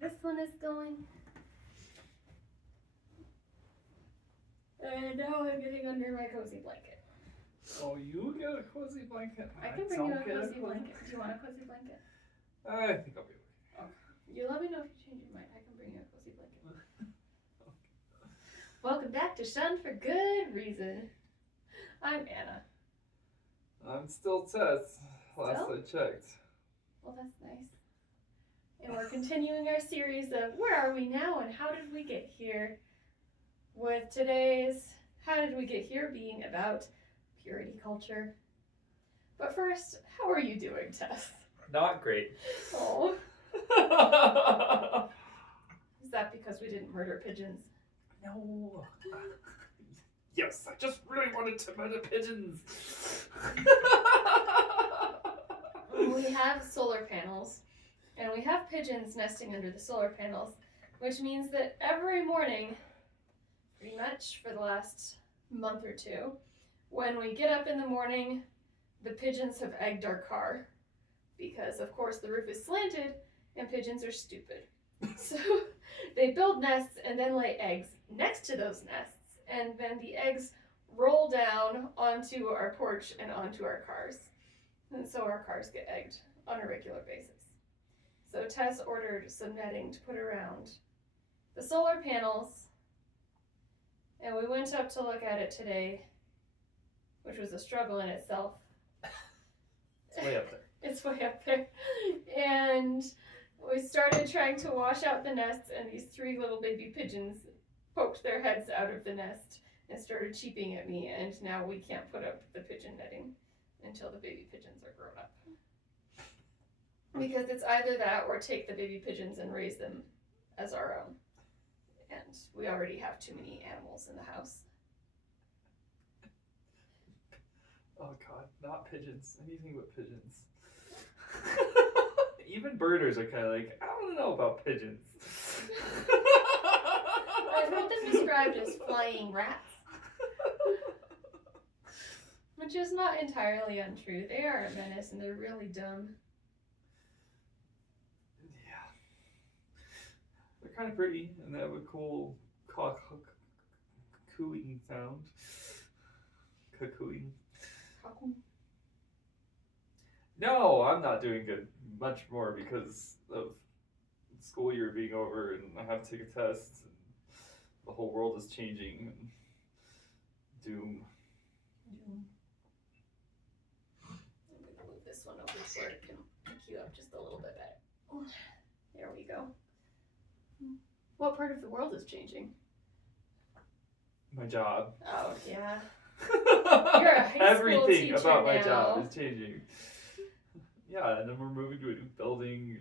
this one is going. And now I'm getting under my cozy blanket. Oh, you get a cozy blanket? I can bring you a cozy blanket. Do you want a cozy blanket? I think I'll be okay. Okay. You let me know if you change your mind. I can bring you a cozy blanket. Welcome back to Shunned for Good Reason. I'm Anna. I'm still Tess. Last I checked. Well, that's nice. And we're continuing our series of Where Are We Now and How Did We Get Here? With today's How Did We Get Here being about purity culture. But first, how are you doing, Tess? Not great. Oh. Is that because we didn't murder pigeons? No. Yes, I just really wanted to murder pigeons. We have solar panels, and we have pigeons nesting under the solar panels, which means that every morning, pretty much for the last month or two, when we get up in the morning, the pigeons have egged our car. Because, of course, the roof is slanted, and pigeons are stupid. So they build nests and then lay eggs next to those nests, and then the eggs roll down onto our porch and onto our cars. And so our cars get egged on a regular basis. So Tess ordered some netting to put around the solar panels, and we went up to look at it today, which was a struggle in itself. It's way up there. It's way up there. And we started trying to wash out the nests, and these 3 little baby pigeons poked their heads out of the nest and started cheeping at me, and now we can't put up the pigeon netting until the baby pigeons are grown up. Because it's either that or take the baby pigeons and raise them as our own. And we already have too many animals in the house. Oh god, not pigeons. Anything but pigeons. Even birders are kind of like, I don't know about pigeons. I've heard them described as flying rats. Which is not entirely untrue. They are a menace and they're really dumb. Yeah. They're kind of pretty and they have a cool cooing sound. Cuckooing. No, I'm not doing good. Much more because of school year being over and I have to take a test and the whole world is changing and doom. I'm going to move this one over so it can pick you up just a little bit better. There we go. What part of the world is changing? My job. Oh, yeah. You're a high school Everything teacher about my now. job is changing. Yeah, and then we're moving to a new building.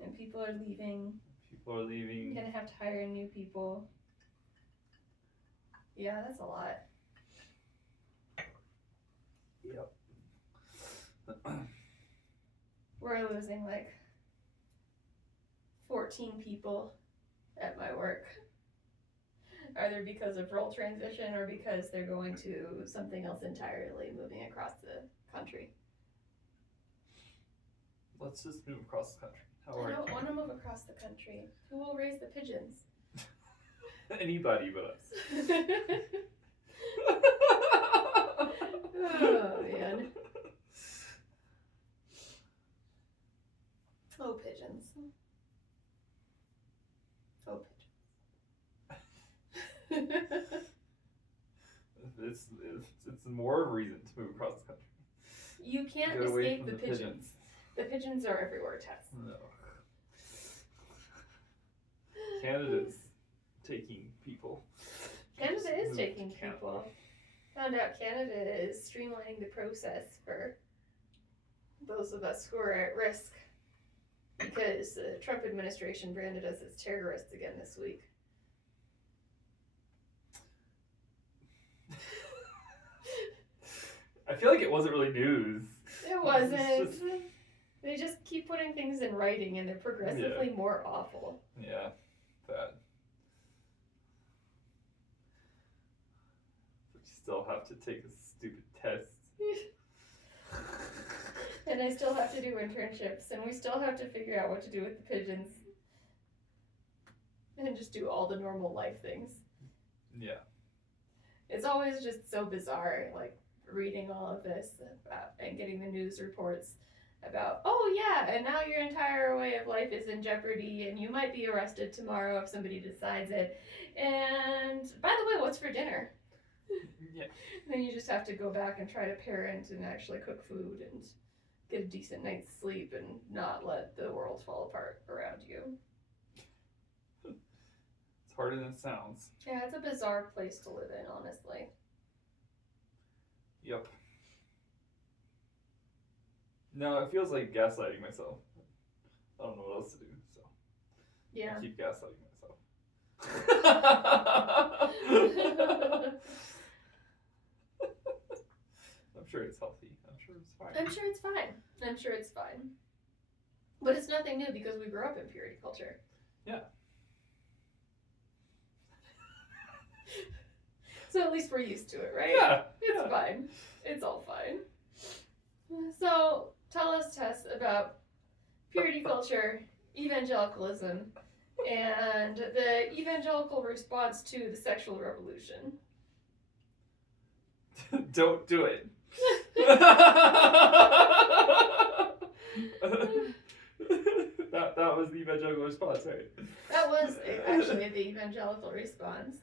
And people are leaving. People are leaving. You're going to have to hire new people. Yeah, that's a lot. Yep. We're losing like 14 people at my work. Either because of role transition or because they're going to something else entirely, moving across the country. Let's just move across the country. I don't want to move across the country. Who will raise the pigeons? Anybody but us. Oh, man. Oh, pigeons. Oh, pigeons. It's more of a reason to move across the country. You can't Get away escape from the pigeons. The pigeons are everywhere, Tess. No. Canada's taking people. Canada is Moved taking to Canada. people. Found out Canada is streamlining the process for those of us who are at risk because the Trump administration branded us as terrorists again this week. I feel like it wasn't really news. It wasn't. They just keep putting things in writing and they're progressively more awful. Yeah, bad. But you still have to take a stupid test. And I still have to do internships, and we still have to figure out what to do with the pigeons. And just do all the normal life things. Yeah. It's always just so bizarre, like, reading all of this and getting the news reports about, oh yeah, and now your entire way of life is in jeopardy, and you might be arrested tomorrow if somebody decides it. And, by the way, what's for dinner? Yeah. Then you just have to go back and try to parent and actually cook food and get a decent night's sleep and not let the world fall apart around you. It's harder than it sounds. Yeah, it's a bizarre place to live in, honestly. Yep. No, it feels like gaslighting myself. I don't know what else to do, so Yeah. I keep gaslighting myself. I'm sure it's healthy. I'm sure it's fine. I'm sure it's fine. I'm sure it's fine. But it's nothing new because we grew up in purity culture. Yeah. So at least we're used to it, right? Yeah. It's fine. It's all fine. So tell us, Tess, about purity culture, evangelicalism, and the evangelical response to the sexual revolution. Don't do it. that was the evangelical response, right? That was actually the evangelical response.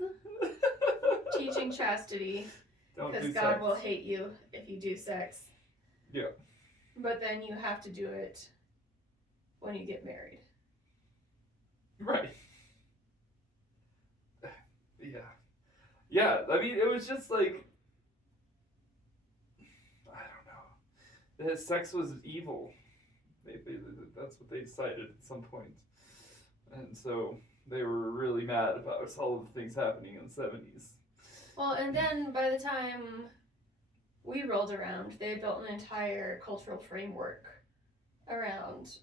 Teaching chastity, Don't because do God sex. will hate you if you do sex. Yeah. But then you have to do it when you get married. Right. Yeah. Yeah, I mean, it was just like, I don't know. That sex was evil. Maybe that's what they decided at some point. And so they were really mad about all of the things happening in the 70s. Well, and then by the time we rolled around, they built an entire cultural framework around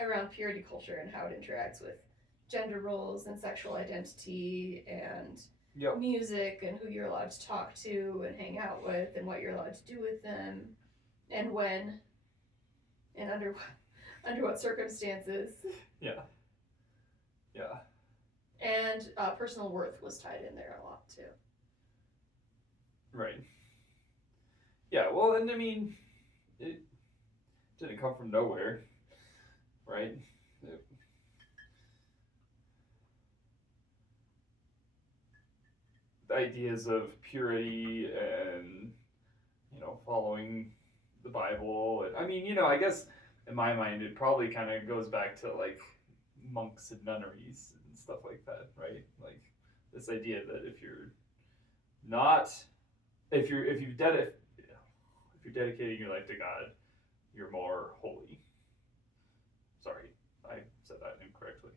around purity culture and how it interacts with gender roles and sexual identity and Yep. music and who you're allowed to talk to and hang out with and what you're allowed to do with them and when and under what circumstances. Yeah. Yeah. And personal worth was tied in there a lot too. Right. Yeah, well, and I mean, it didn't come from nowhere, right? The ideas of purity and, following the Bible. And, I mean, I guess in my mind it probably kind of goes back to like monks and nunneries and stuff like that, right? Like this idea that if you're dedicating your life to God, you're more holy. Sorry, I said that incorrectly.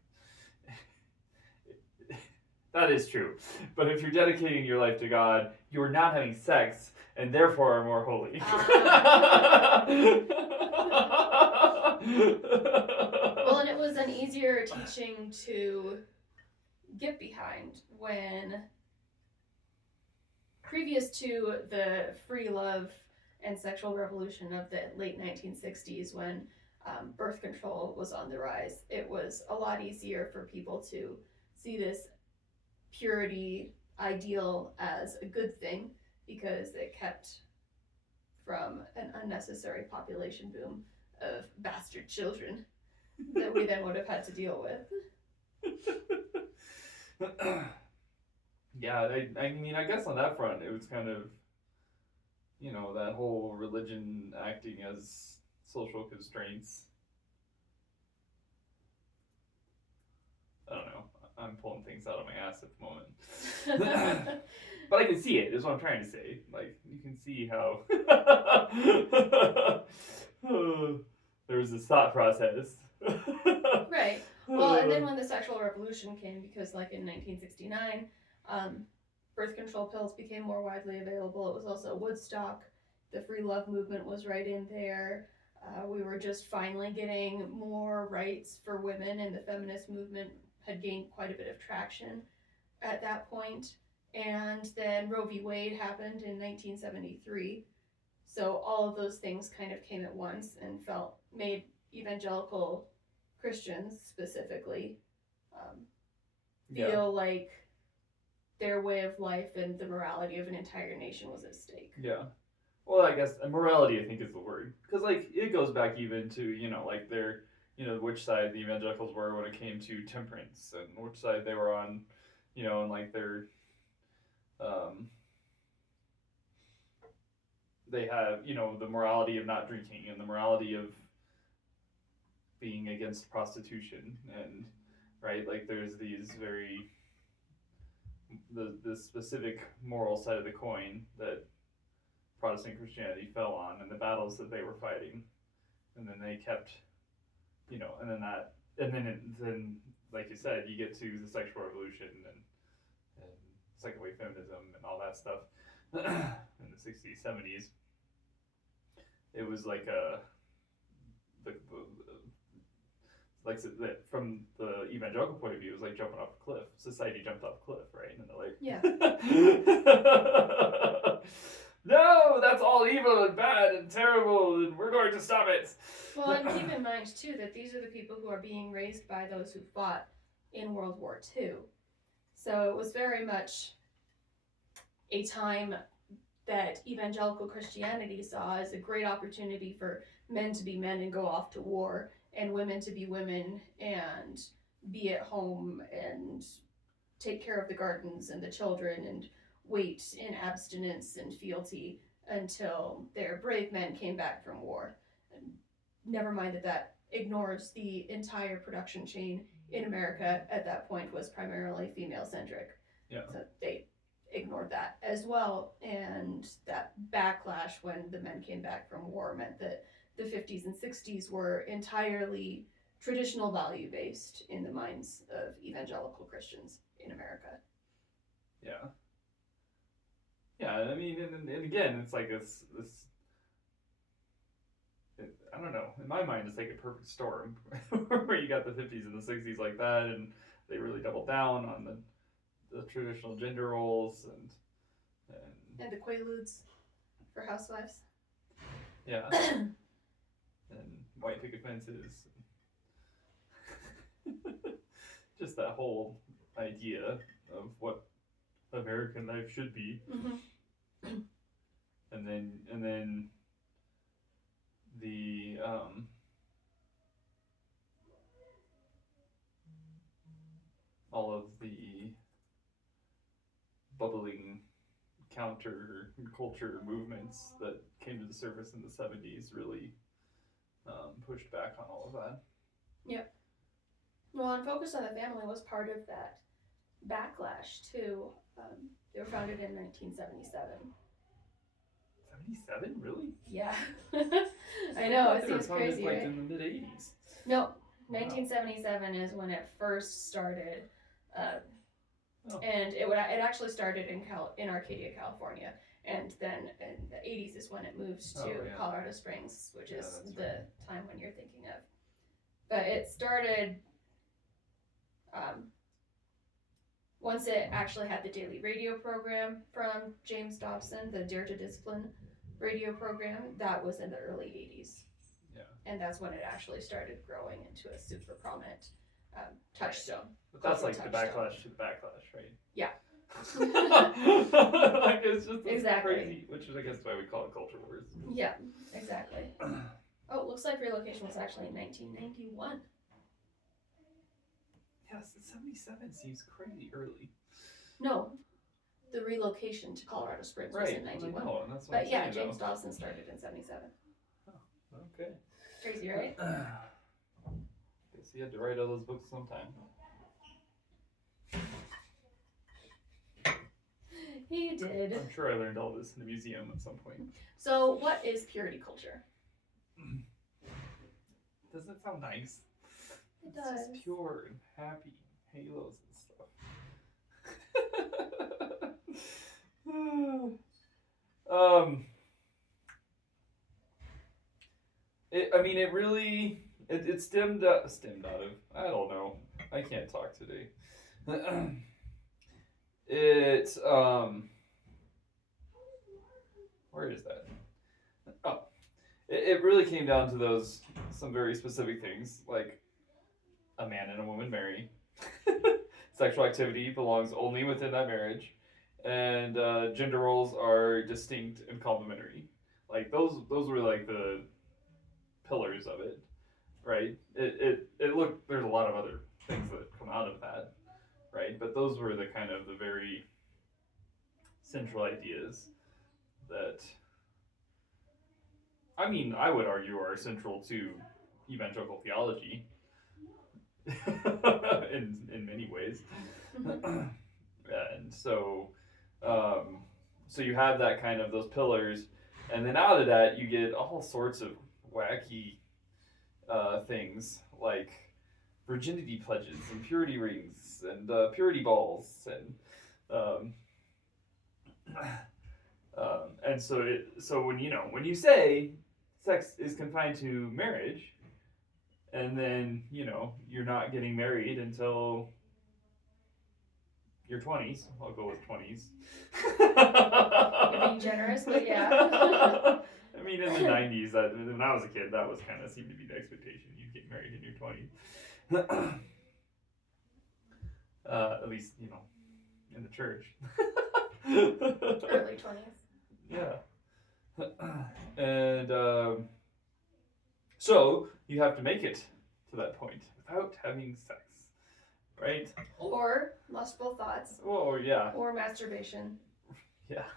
That is true. But if you're dedicating your life to God, you are not having sex and therefore are more holy. Well, and it was an easier teaching to get behind when previous to the free love and sexual revolution of the late 1960s when birth control was on the rise, it was a lot easier for people to see this purity ideal as a good thing because it kept from an unnecessary population boom of bastard children that we then would have had to deal with. Yeah, I mean, I guess on that front, it was kind of, that whole religion acting as social constraints. I don't know. I'm pulling things out of my ass at the moment. But I can see it, is what I'm trying to say. Like, you can see how there was this thought process. Right. Well, and then when the sexual revolution came, because like in 1969, birth control pills became more widely available. It was also Woodstock. The free love movement was right in there. We were just finally getting more rights for women, and the feminist movement had gained quite a bit of traction at that point. And then Roe v. Wade happened in 1973. So all of those things kind of came at once and made evangelical Christians specifically feel like their way of life and the morality of an entire nation was at stake. Yeah. Well, I guess morality, I think, is the word. Because, like, it goes back even to, like, their, which side the evangelicals were when it came to temperance and which side they were on, and, like, their, they have, the morality of not drinking and the morality of being against prostitution and, right, like, there's these very, the specific moral side of the coin that Protestant Christianity fell on and the battles that they were fighting, and then they kept, and then like you said, you get to the sexual revolution and second wave feminism and all that stuff in the 60s, 70s. It was like from the evangelical point of view, it was like jumping off a cliff. Society jumped off a cliff, right? And they're like, yeah. No, that's all evil and bad and terrible, and we're going to stop it. Well, and keep in mind, too, that these are the people who are being raised by those who fought in World War II. So it was very much a time that evangelical Christianity saw as a great opportunity for men to be men and go off to war, and women to be women and be at home and take care of the gardens and the children and wait in abstinence and fealty until their brave men came back from war. And never mind that ignores the entire production chain in America at that point was primarily female-centric. Yeah. So they ignored that as well, and that backlash when the men came back from war meant that the 50s and 60s were entirely traditional value-based in the minds of evangelical Christians in America. Yeah. Yeah, I mean, and again, it's like this I don't know, in my mind, it's like a perfect storm, where you got the 50s and the 60s like that, and they really doubled down on the traditional gender roles, and the Quaaludes for housewives. Yeah. And white picket fences. Just that whole idea of what American life should be. Mm-hmm. And then the all of the bubbling counter culture movements that came to the surface in the 70s really pushed back on all of that. Yep. Well, and Focus on the Family was part of that backlash too. They were founded in 1977. 77? Really? Yeah. I know, it They were seems founded, crazy, like, right? in the mid-80s. No, 1977 is when it first started. And it actually started in Arcadia, California. And then in the 80s is when it moved to Colorado Springs, which is the time when you're thinking of. But it started, once it actually had the daily radio program from James Dobson, the Dare to Discipline radio program, that was in the early 80s. Yeah. And that's when it actually started growing into a super prominent touchstone. But that's like touchstone. The backlash to the backlash, right? Yeah. Like, it's just exactly. Crazy, which is, I guess, why we call it culture wars. Yeah, exactly. Oh, it looks like relocation was actually in 1991. Yes, 77 seems crazy early. No, the relocation to Colorado Springs was in 91. Well, and that's what But yeah, saying, James Dobson started in 77. Oh, okay. Crazy, right? Guess he had to write all those books sometime. He did. I'm sure I learned all this in the museum at some point. So, what is purity culture? Doesn't it sound nice? It It's does. just pure and happy, halos and stuff. It really, it stemmed out of, I don't know, I can't talk today. Where is that? it really came down to those some very specific things, like a man and a woman marry. Sexual activity belongs only within that marriage, and gender roles are distinct and complementary. Like those were like the pillars of it, right? It looked there's a lot of other things that come out of that, right? But those were the kind of the very central ideas that I mean I would argue are central to evangelical theology in many ways. And so so you have that kind of those pillars, and then out of that you get all sorts of wacky things like virginity pledges and purity rings and purity balls um, and so when you say sex is confined to marriage, and then you're not getting married until your 20s. I'll go with 20s. You're being generous, but yeah. I mean, in the 90s, when I was a kid, that was kind of seemed to be the expectation. You'd get married in your 20s. At least, in the church. Early 20s. Yeah. And so you have to make it to that point without having sex, right? Or lustful thoughts. Oh, yeah. Or masturbation. Yeah.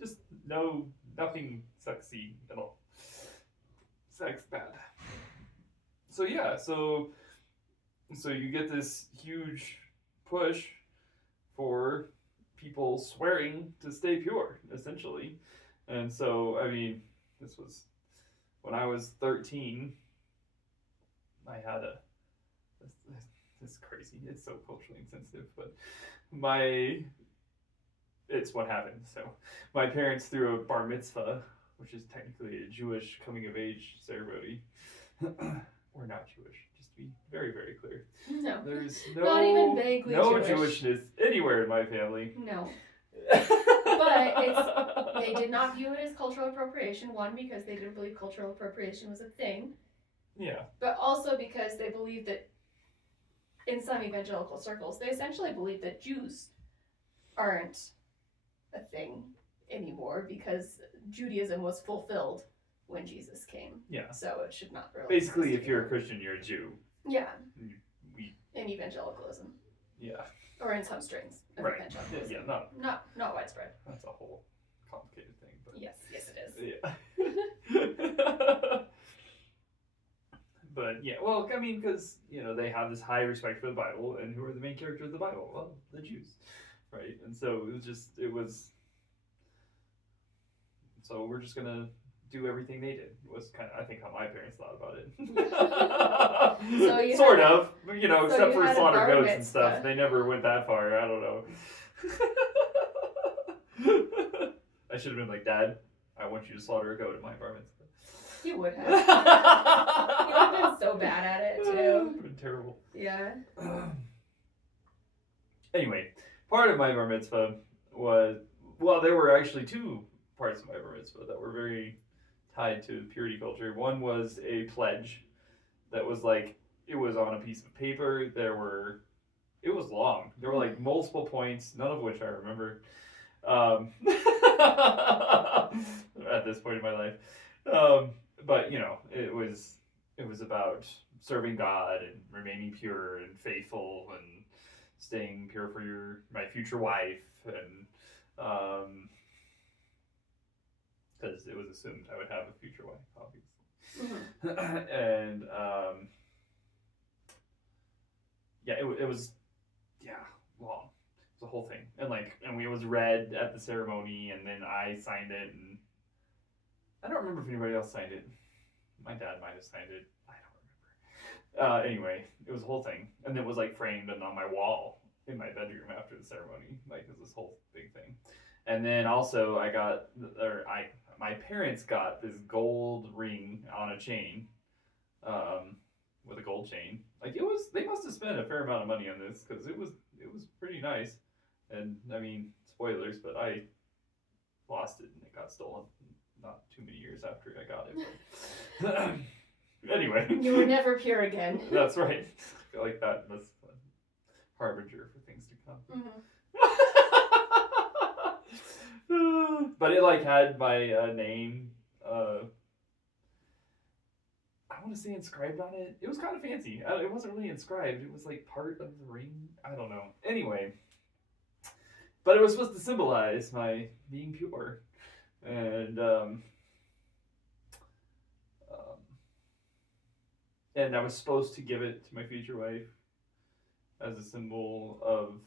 Just nothing sexy at all. Sex bad. So yeah, so you get this huge push for people swearing to stay pure, essentially. And so, I mean, this was when I was 13. I had this is crazy. It's so culturally insensitive, but it's what happened. So my parents threw a bar mitzvah, which is technically a Jewish coming of age ceremony. We're not Jewish, just to be very, very clear. No. There's not even vaguely Jewish. Jewishness anywhere in my family. No. But they did not view it as cultural appropriation. One, because they didn't believe cultural appropriation was a thing. Yeah. But also because they believed that in some evangelical circles, they essentially believe that Jews aren't a thing anymore because Judaism was fulfilled when Jesus came. Yeah. So it should not really. Basically, if you're a Christian, you're a Jew. Yeah. In evangelicalism. Yeah. Or in some strains of evangelicalism. Yeah, not widespread. That's a whole complicated thing. But Yes, it is. Yeah. But yeah, well, I mean, because they have this high respect for the Bible, and who are the main characters of the Bible? Well, the Jews, right? And so it was. So we're just gonna do everything they did. Was kind of, I think, how my parents thought about it. So sort of, except for slaughter goats mitzvah. and stuff. They never went that far. I don't know. I should have been like, Dad, I want you to slaughter a goat at my bar mitzvah. You would have. You would have been so bad at it, too. It would have been terrible. Yeah. Anyway, part of my bar mitzvah was, well, there were actually two parts of my bar mitzvah that were very tied to purity culture. One was a pledge that was like, it was on a piece of paper. It was long. There were like multiple points, none of which I remember at this point in my life. But it was about serving God and remaining pure and faithful and staying pure for my future wife, and because it was assumed I would have a future wife, obviously. Mm-hmm. And yeah, it was long. It was a whole thing, and it was read at the ceremony, and then I signed it, and I don't remember if anybody else signed it. My dad might have signed it. I don't remember. Anyway, it was a whole thing, and it was framed and on my wall in my bedroom after the ceremony. It was this whole big thing. And then also my parents got this gold ring on a chain, with a gold chain. They must have spent a fair amount of money on this, because it was pretty nice. And I mean, spoilers, but I lost it and it got stolen. not too many years after I got it. But anyway. You were never pure again. That's right. I feel like that's a harbinger for things to come. But it like had my name. I want to say inscribed on it. It was kind of fancy. It wasn't really inscribed. It was like part of the ring. I don't know. Anyway, but it was supposed to symbolize my being pure, and I was supposed to give it to my future wife as a symbol of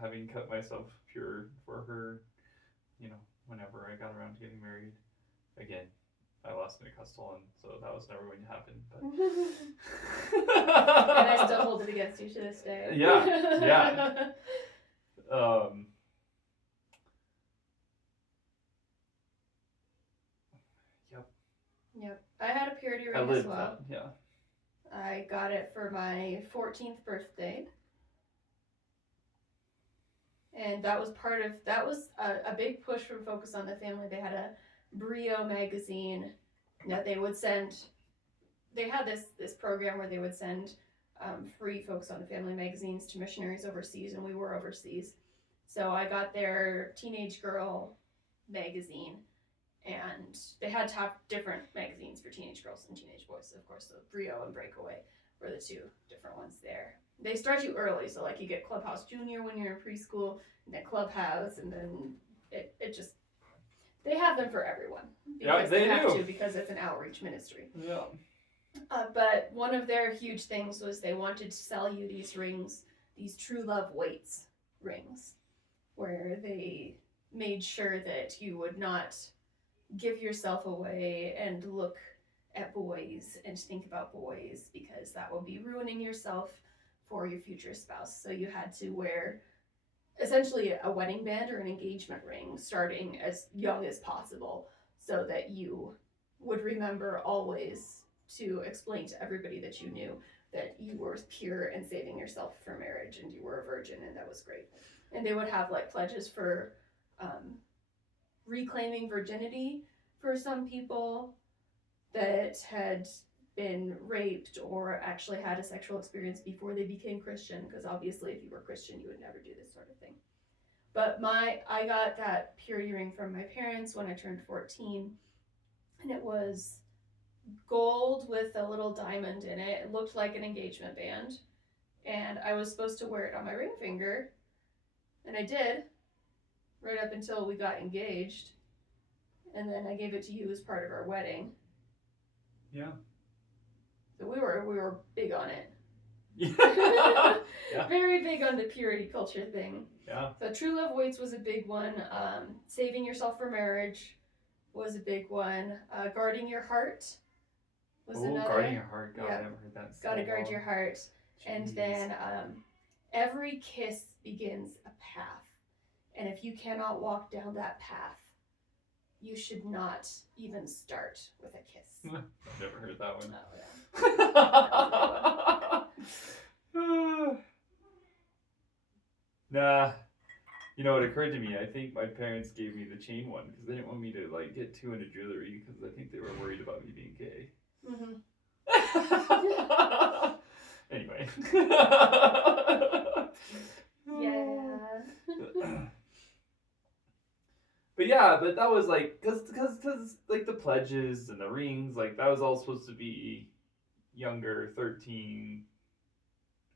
having cut myself pure for her, whenever I got around to getting married. Again, I lost Nicastle, and so that was never going to happen. But and I still hold it against you to this day. Yeah. Yep. I had a purity ring I lived as well. that. Yeah. I got it for my 14th birthday. And that was a big push from Focus on the Family. They had a Brio magazine that they would send. They had this program where they would send free Focus on the Family magazines to missionaries overseas, and we were overseas. So I got their Teenage Girl magazine, and they had to have different magazines for teenage girls and teenage boys. Of course, so Brio and Breakaway were the two different ones there. They start you early, so like you get Clubhouse Junior when you're in preschool, and then Clubhouse, and then it just, they have them for everyone. Yeah, they have do. to, because it's an outreach ministry. Yeah. But one of their huge things was they wanted to sell you these rings, these True Love Waits rings, where they made sure that you would not give yourself away and look at boys and think about boys, because that will be ruining yourself for your future spouse. So you had to wear essentially a wedding band or an engagement ring starting as young as possible, so that you would remember always to explain to everybody that you knew that you were pure and saving yourself for marriage and you were a virgin, and that was great. And they would have like pledges for reclaiming virginity for some people that had been raped or actually had a sexual experience before they became Christian, because obviously if you were Christian you would never do this sort of thing. But I got that purity ring from my parents when I turned 14, and it was gold with a little diamond in it. It looked like an engagement band, and I was supposed to wear it on my ring finger, and I did, right up until we got engaged, and then I gave it to you as part of our wedding. Yeah. So we were big on it. Yeah. Very big on the purity culture thing. Yeah. So True Love Waits was a big one. Saving yourself for marriage was a big one. Guarding your heart was another. Guarding your heart. God, Yeah. I haven't heard that. Gotta guard your heart. And Jeez. then every kiss begins a path. And if you cannot walk down that path, you should not even start with a kiss. I've never heard that one. Oh, yeah. Nah. You know, it occurred to me, I think my parents gave me the chain one because they didn't want me to like get too into jewelry, because I think they were worried about me being gay. Mm-hmm. Anyway. Yeah. But yeah, but that was like, cause like the pledges and the rings, like that was all supposed to be younger, 13,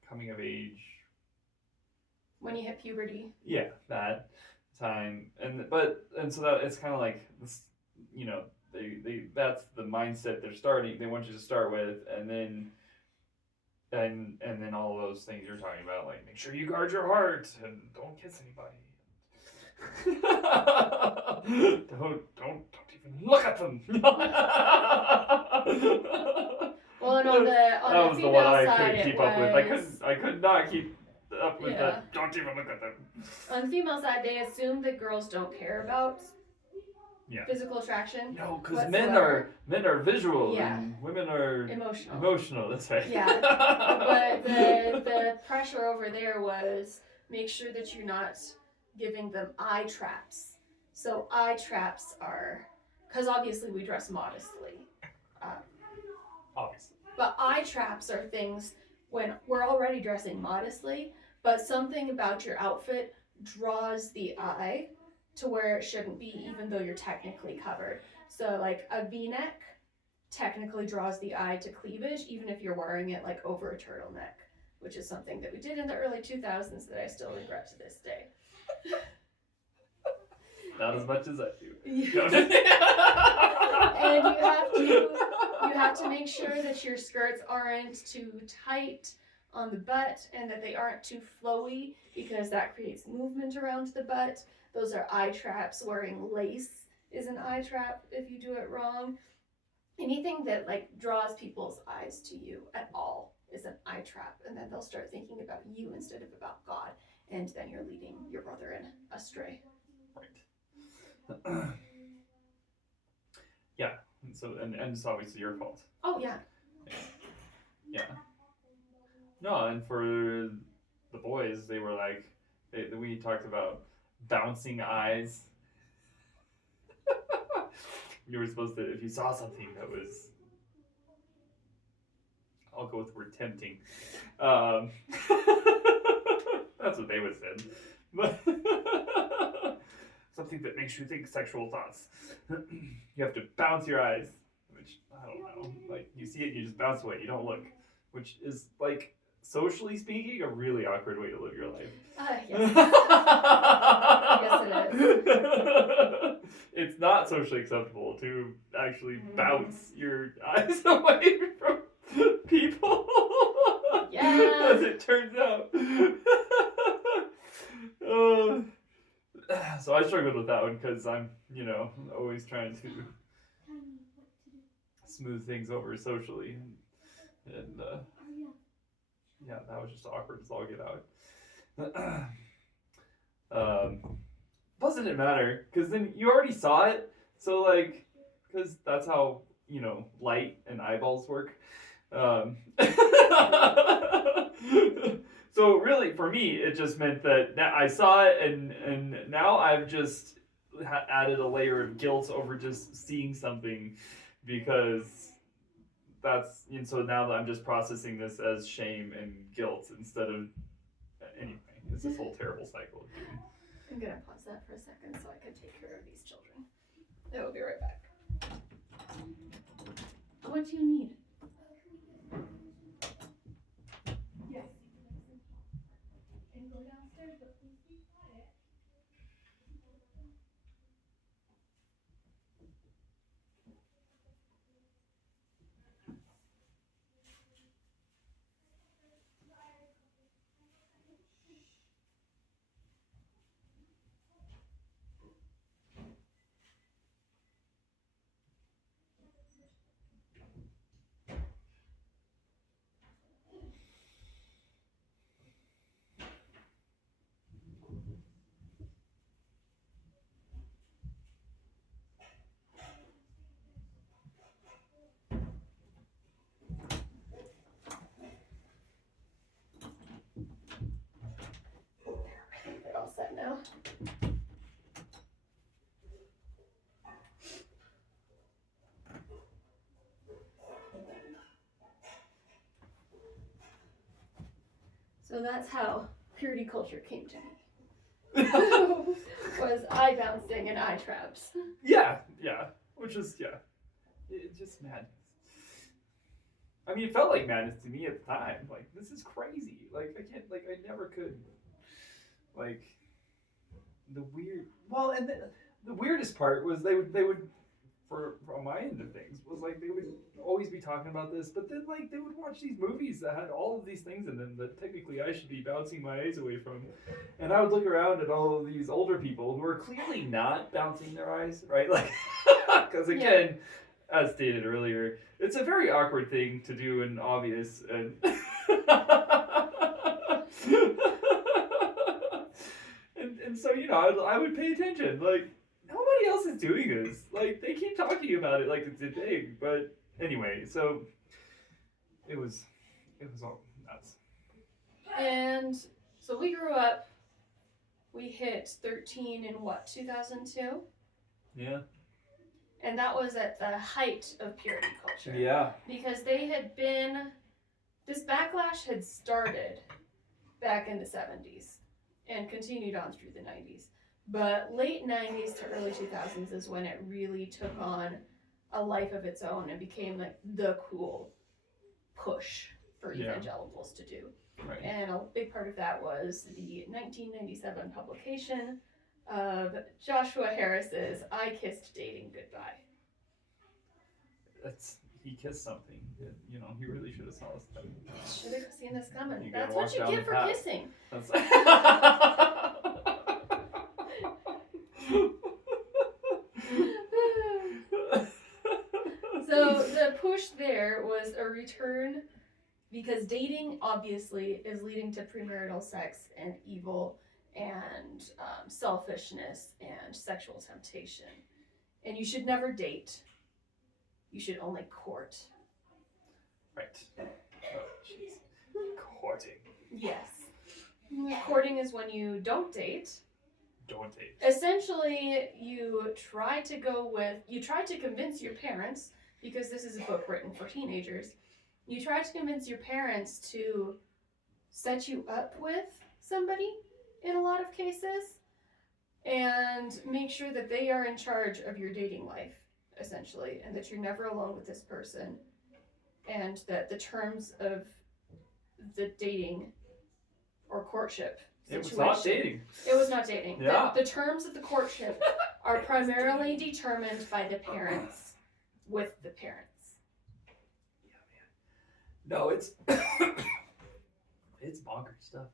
coming of age. When you hit puberty. Yeah, that time, and so that it's kind of like this, they that's the mindset they want you to start with, and then all those things you're talking about, like make sure you guard your heart and don't kiss anybody. don't even look at them. Well, and on that the was the female one I side, couldn't keep up with. was, I could not keep up with Yeah. that. Don't even look at them. on the female side, they assume that girls don't care about Yeah. physical attraction. No, because whatsoever. men are visual Yeah. and women are Emotional. emotional. That's right. Yeah. But the pressure over there was make sure that you're not giving them eye traps. So eye traps are because obviously we dress modestly. Obviously. But eye traps are things when we're already dressing modestly, but something about your outfit draws the eye to where it shouldn't be, even though you're technically covered. So, like a v neck technically draws the eye to cleavage, even if you're wearing it like over a turtleneck, which is something that we did in the early 2000s that I still regret to this day. Not as much as I do. And you have to make sure that your skirts aren't too tight on the butt and that they aren't too flowy, because that creates movement around the butt. Those are eye traps. Wearing lace is an eye trap if you do it wrong. Anything that like draws people's eyes to you at all is an eye trap, and then they'll start thinking about you instead of about God, and then you're leading your brother in astray. Right. Yeah. And it's obviously your fault. Oh yeah. Yeah. No, and for the boys, they were like, we talked about bouncing eyes. You were supposed to, if you saw something that was, I'll go with the word tempting. That's what they would have said. But something that makes you think sexual thoughts. You have to bounce your eyes, which, I don't know. Like, you see it and you just bounce away. You don't look. Which is, like, socially speaking, a really awkward way to live your life. Yes. Yes, it is. It's not socially acceptable to actually bounce your eyes away from people. Yeah. As it turns out. So I struggled with that one because I'm, always trying to smooth things over socially. And yeah, that was just awkward as all get out. Doesn't it matter? Because then you already saw it. So, like, because that's how, light and eyeballs work. So really, for me, it just meant that I saw it, and now I've just added a layer of guilt over just seeing something, because and so now that I'm just processing this as shame and guilt instead of, anyway, it's this whole terrible cycle. I'm gonna pause that for a second so I can take care of these children. I will be right back. What do you need? Yes. And go downstairs, but please be quiet. We're all set now. So that's how purity culture came to me. Was eye bouncing and eye traps. Yeah, which is, it's just madness. I mean, it felt like madness to me at the time. Like, this is crazy. Like, I never could. Like, and the weirdest part was they would, from my end of things, was like they would always be talking about this, but then like they would watch these movies that had all of these things in them that technically I should be bouncing my eyes away from, and I would look around at all of these older people who are clearly not bouncing their eyes, right? Like, because again, as stated earlier, it's a very awkward thing to do and obvious, and and so I would pay attention, like. Nobody else is doing this. Like, they keep talking about it like it's a thing. But anyway, so it was all nuts. And so we grew up, we hit 13 in 2002? Yeah. And that was at the height of purity culture. Yeah. Because they had been, this backlash had started back in the 70s and continued on through the 90s. But late 90s to early 2000s is when it really took on a life of its own and became like the cool push for evangelicals to do. Right. And a big part of that was the 1997 publication of Joshua Harris's I Kissed Dating Goodbye. He kissed something. You know, he really should have saw us coming. Should have seen this coming. You That's gotta what walk you down get the for path. kissing. So the push there was a return because dating obviously is leading to premarital sex and evil and selfishness and sexual temptation. And you should never date. You should only court. Right. Oh, jeez. Courting. Yes. Courting is when you don't date. Don't date. Essentially, you try to convince your parents, because this is a book written for teenagers, you try to convince your parents to set you up with somebody in a lot of cases and make sure that they are in charge of your dating life, essentially, and that you're never alone with this person, and that the terms of the dating or courtship situation. It was not dating. It was not dating. Yeah. The terms of the courtship are primarily determined by the parents, with the parents. No, it's it's bonkers stuff.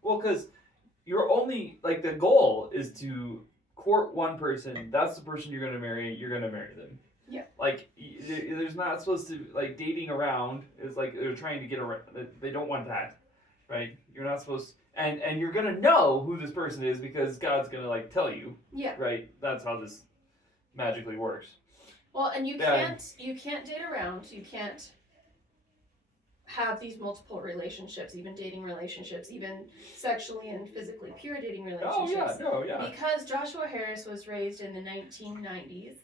Well, because you're only like the goal is to court one person. That's the person you're gonna marry. You're gonna marry them. Yeah. Like there's not supposed to like dating around is like they're trying to get around. They don't want that, right? You're not supposed and you're gonna know who this person is because God's gonna like tell you. Yeah. Right. That's how this magically works. Well, and you can't date around. You can't have these multiple relationships, even dating relationships, even sexually and physically pure dating relationships. Oh yeah. Because Joshua Harris was raised in the 1990s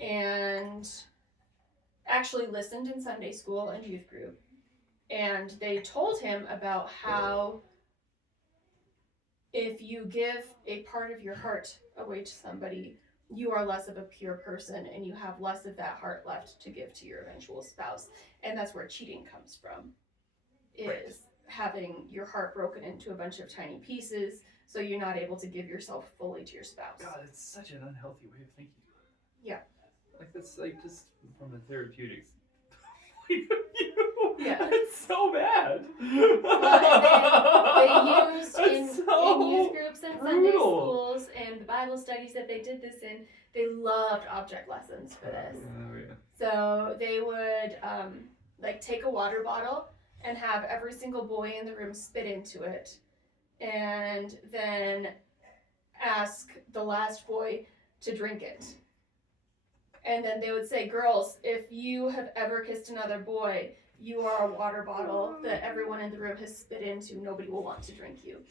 and actually listened in Sunday school and youth group. And they told him about how if you give a part of your heart away to somebody, you are less of a pure person and you have less of that heart left to give to your eventual spouse. And that's where cheating comes from, is having your heart broken into a bunch of tiny pieces so you're not able to give yourself fully to your spouse. God, it's such an unhealthy way of thinking. Yeah. Like that's like just from the therapeutics point of view. Yeah. It's so bad. They used in youth groups and Sunday brutal. schools and the Bible studies that they did this in, they loved object lessons for this. Oh yeah. So they would like take a water bottle and have every single boy in the room spit into it and then ask the last boy to drink it. And then they would say, girls, if you have ever kissed another boy, you are a water bottle that everyone in the room has spit into. Nobody will want to drink you.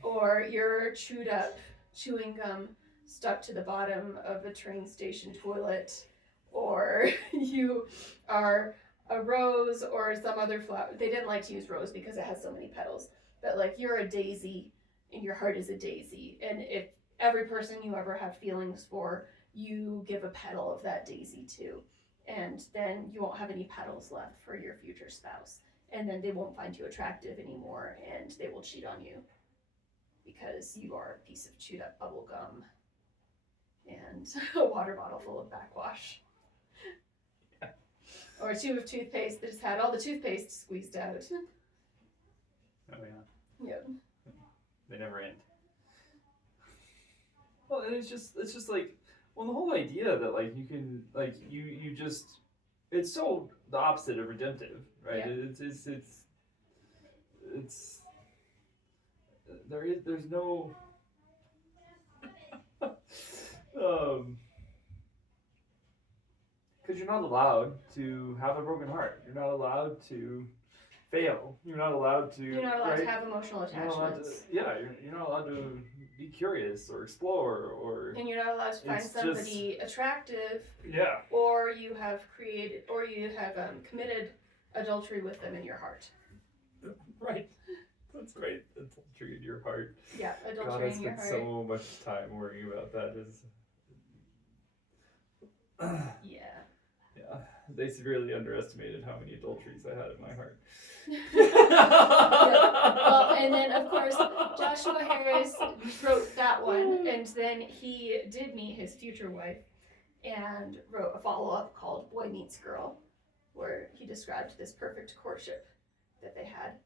Or you're chewed up chewing gum stuck to the bottom of a train station toilet. Or you are a rose or some other flower. They didn't like to use rose because it has so many petals. But like you're a daisy and your heart is a daisy. And if every person you ever have feelings for, you give a petal of that daisy to. And then you won't have any petals left for your future spouse. And then they won't find you attractive anymore and they will cheat on you because you are a piece of chewed up bubble gum and a water bottle full of backwash. Yeah. Or a tube of toothpaste that has had all the toothpaste squeezed out. Oh yeah. Yep. They never end. Well, and it's just like, well, the whole idea that like you can like you just it's so the opposite of redemptive, right? Yeah. It's there's no because you're not allowed to have a broken heart. You're not allowed to fail. You're not allowed to. You're not allowed right? to have emotional You're not allowed to, attachments. yeah, you're not allowed to be curious or explore or And you're not allowed to find It's somebody attractive, yeah. or you have committed adultery with them in your heart. Right. That's great. Adultery in your heart. Yeah, God, adultery I in your spent heart. so much time worrying about that. Yeah. Yeah, they severely underestimated how many adulteries I had in my heart. Well, and then of course Joshua Harris wrote that one, and then he did meet his future wife and wrote a follow-up called Boy Meets Girl, where he described this perfect courtship that they had,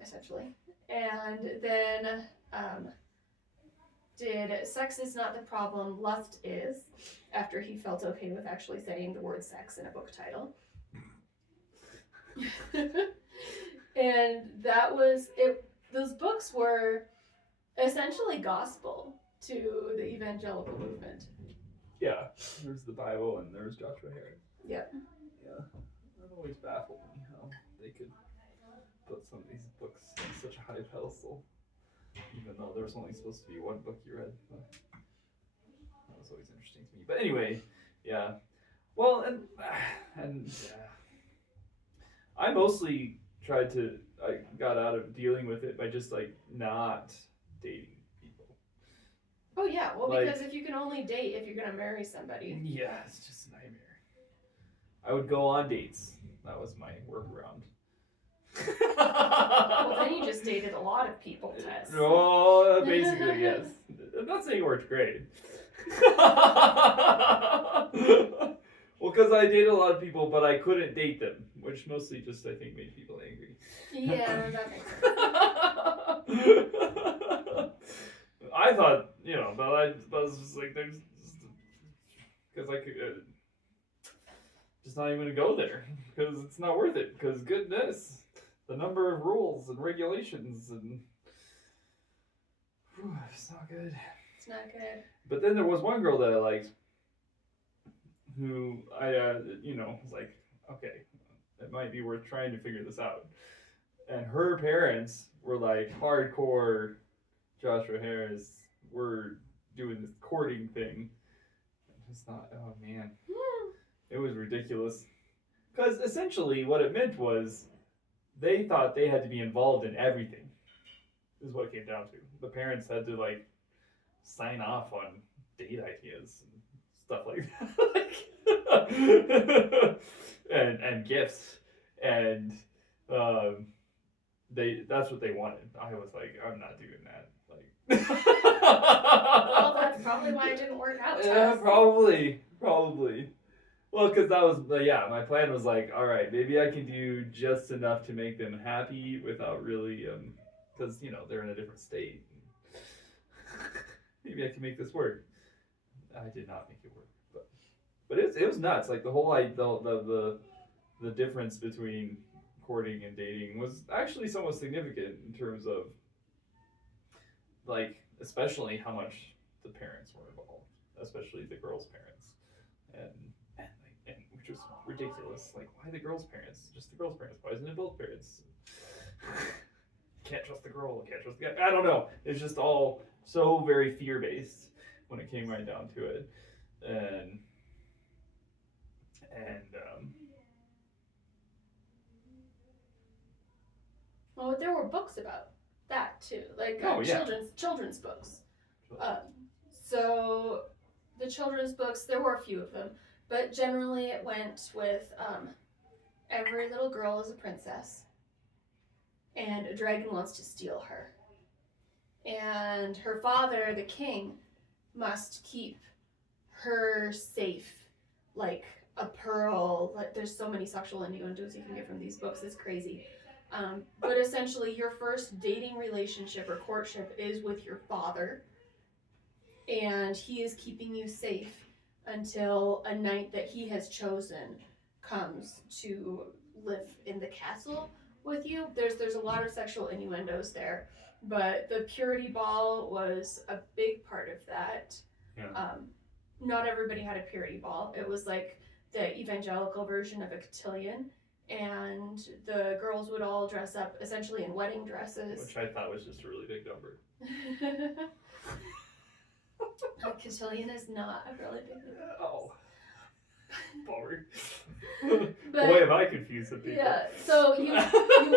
essentially. And then did Sex Is Not the Problem, Lust Is, after he felt okay with actually saying the word sex in a book title. And that was it. Those books were essentially gospel to the evangelical movement. Yeah, there's the Bible and there's Joshua Harris. Yep. Yeah, that always baffled me how they could put some of these books on such a high pedestal, even though there was only supposed to be one book you read. But that was always interesting to me. But anyway, yeah. Well, and yeah. I mostly I got out of dealing with it by just like not dating people. Oh yeah, well Like- because if you can only date if you're gonna marry somebody. Yeah, it's just a nightmare. I would go on dates. That was my workaround. Well, then you just dated a lot of people, Tess. Oh, basically, yes. I'm not saying it worked great. Well, because I dated a lot of people, but I couldn't date them, which mostly just, I think, made people angry. Yeah, that makes sense. I thought, but I was just like, there's, because I could, just not even going to go there, because it's not worth it, because goodness, the number of rules and regulations, and it's not good. It's not good. But then there was one girl that I liked, who I, was like, okay, it might be worth trying to figure this out. And her parents were like hardcore Joshua Harris. We're doing this courting thing. It's not, oh man. It was ridiculous. Because essentially what it meant was they thought they had to be involved in everything, is what it came down to. The parents had to like sign off on date ideas and stuff like that. and gifts. And that's what they wanted. I was like, I'm not doing that. Like Well, that's probably why it didn't work out. yeah, Tess. probably. Well, because that was, my plan was like, all right, maybe I can do just enough to make them happy without really, because, they're in a different state. Maybe I can make this work. I did not make it work, but it was nuts. Like the whole, the difference between courting and dating was actually somewhat significant in terms of, like, especially how much the parents were involved, especially the girls' parents, and which was ridiculous. Like, why the girls' parents? Just the girls' parents. Why isn't it both parents? Can't trust the girl. Can't trust the guy. I don't know. It's just all so very fear-based when it came right down to it, and Well, there were books about that too, like children's books. So the children's books, there were a few of them, but generally it went with every little girl is a princess, and a dragon wants to steal her, and her father, the king, must keep her safe, like a pearl. Like, there's so many sexual innuendos you can get from these books. It's crazy. But essentially, your first dating relationship or courtship is with your father, and he is keeping you safe until a knight that he has chosen comes to live in the castle with you. There's a lot of sexual innuendos there, but the purity ball was a big part of that. Yeah. Not everybody had a purity ball. It was like the evangelical version of a cotillion, and the girls would all dress up essentially in wedding dresses. Which I thought was just a really big number. A cotillion is not a really big deal. Oh. Bummer. But- Boy, am I confused with people. Yeah, so you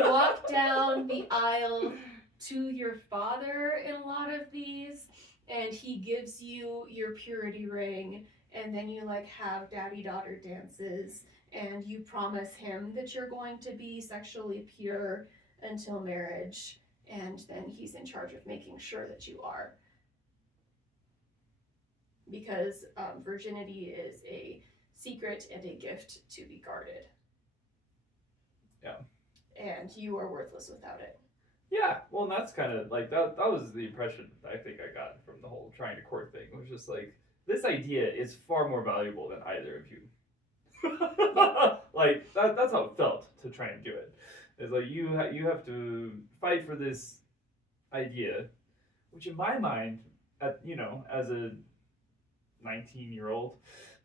walk down the aisle to your father in a lot of these, and he gives you your purity ring, and then you like have daddy-daughter dances, and you promise him that you're going to be sexually pure until marriage, and then he's in charge of making sure that you are. Because virginity is a secret and a gift to be guarded. Yeah. And you are worthless without it. Yeah, well, and that's kind of like that was the impression I think I got from the whole trying to court thing. It was just like, this idea is far more valuable than either of you. Like that's how it felt to try and do it. It's like you have to fight for this idea, which in my mind, as a 19-year-old,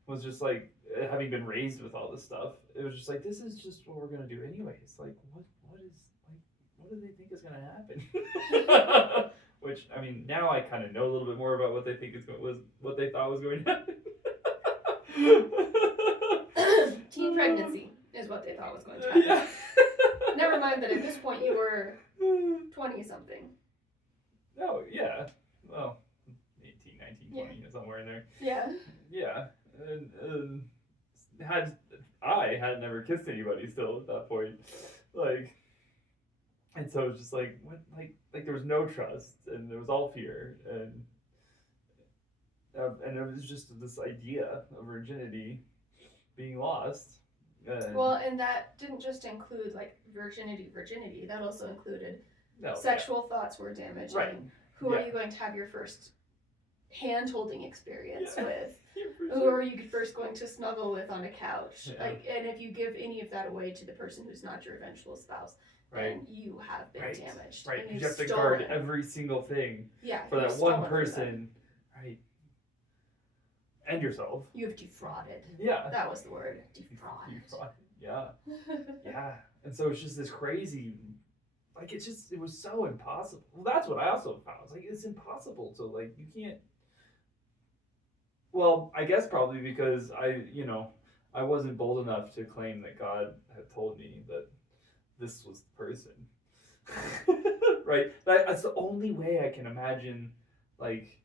was just like, having been raised with all this stuff, it was just like, this is just what we're gonna do anyways. Like, what do they think is gonna happen? Which, I mean, now I kind of know a little bit more about what they think what they thought was going to happen. Teen pregnancy is what they thought was going to happen. Yeah. Never mind that at this point you were 20 something. Oh, yeah. Well, 18, 19, 20, somewhere in there. Yeah. Yeah. And I had never kissed anybody still at that point. Like, and so it was just like, what, like there was no trust, and there was all fear, and it was just this idea of virginity being lost. Well, and that didn't just include like virginity. That also included sexual thoughts were damaging. Right. Who are you going to have your first hand-holding experience Yeah. with? Yeah, Who are you first going to snuggle with on a couch? Yeah. Like, and if you give any of that away to the person who's not your eventual spouse, then you have been damaged. Right. And You have to stolen. guard every single thing for you've that one stolen from them. person. Right. And yourself. You have defrauded. Yeah. That was the word. Defraud. Yeah. Yeah. And so it's just this crazy, like, it was so impossible. Well, that's what I also found. It's like, it's impossible to, like, you can't. Well, I guess probably because I wasn't bold enough to claim that God had told me that this was the person. Right? That's the only way I can imagine, like,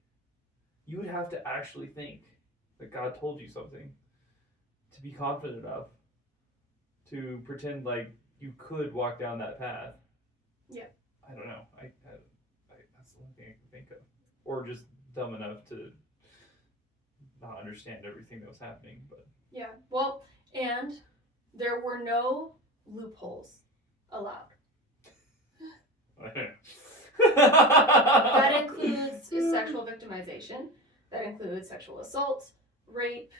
you would have to actually think that God told you something to be confident enough to pretend like you could walk down that path. Yeah. I don't know. I that's the only thing I can think of. Or just dumb enough to not understand everything that was happening. But Yeah. Well, and there were no loopholes allowed. That includes sexual victimization. That includes sexual assault, rape,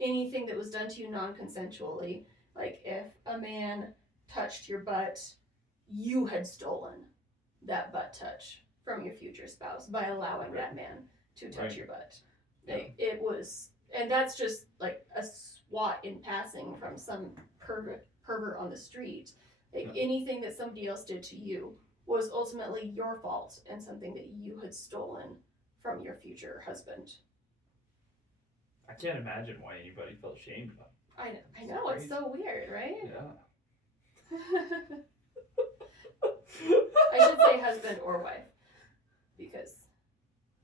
anything that was done to you non-consensually. Like if a man touched your butt, you had stolen that butt touch from your future spouse by allowing that man to touch your butt. Like, it was, and that's just like a swat in passing from some pervert on the street. Like anything that somebody else did to you was ultimately your fault and something that you had stolen from your future husband. I can't imagine why anybody felt shamed about it. I know, it's so weird, right? Yeah. I should say husband or wife, because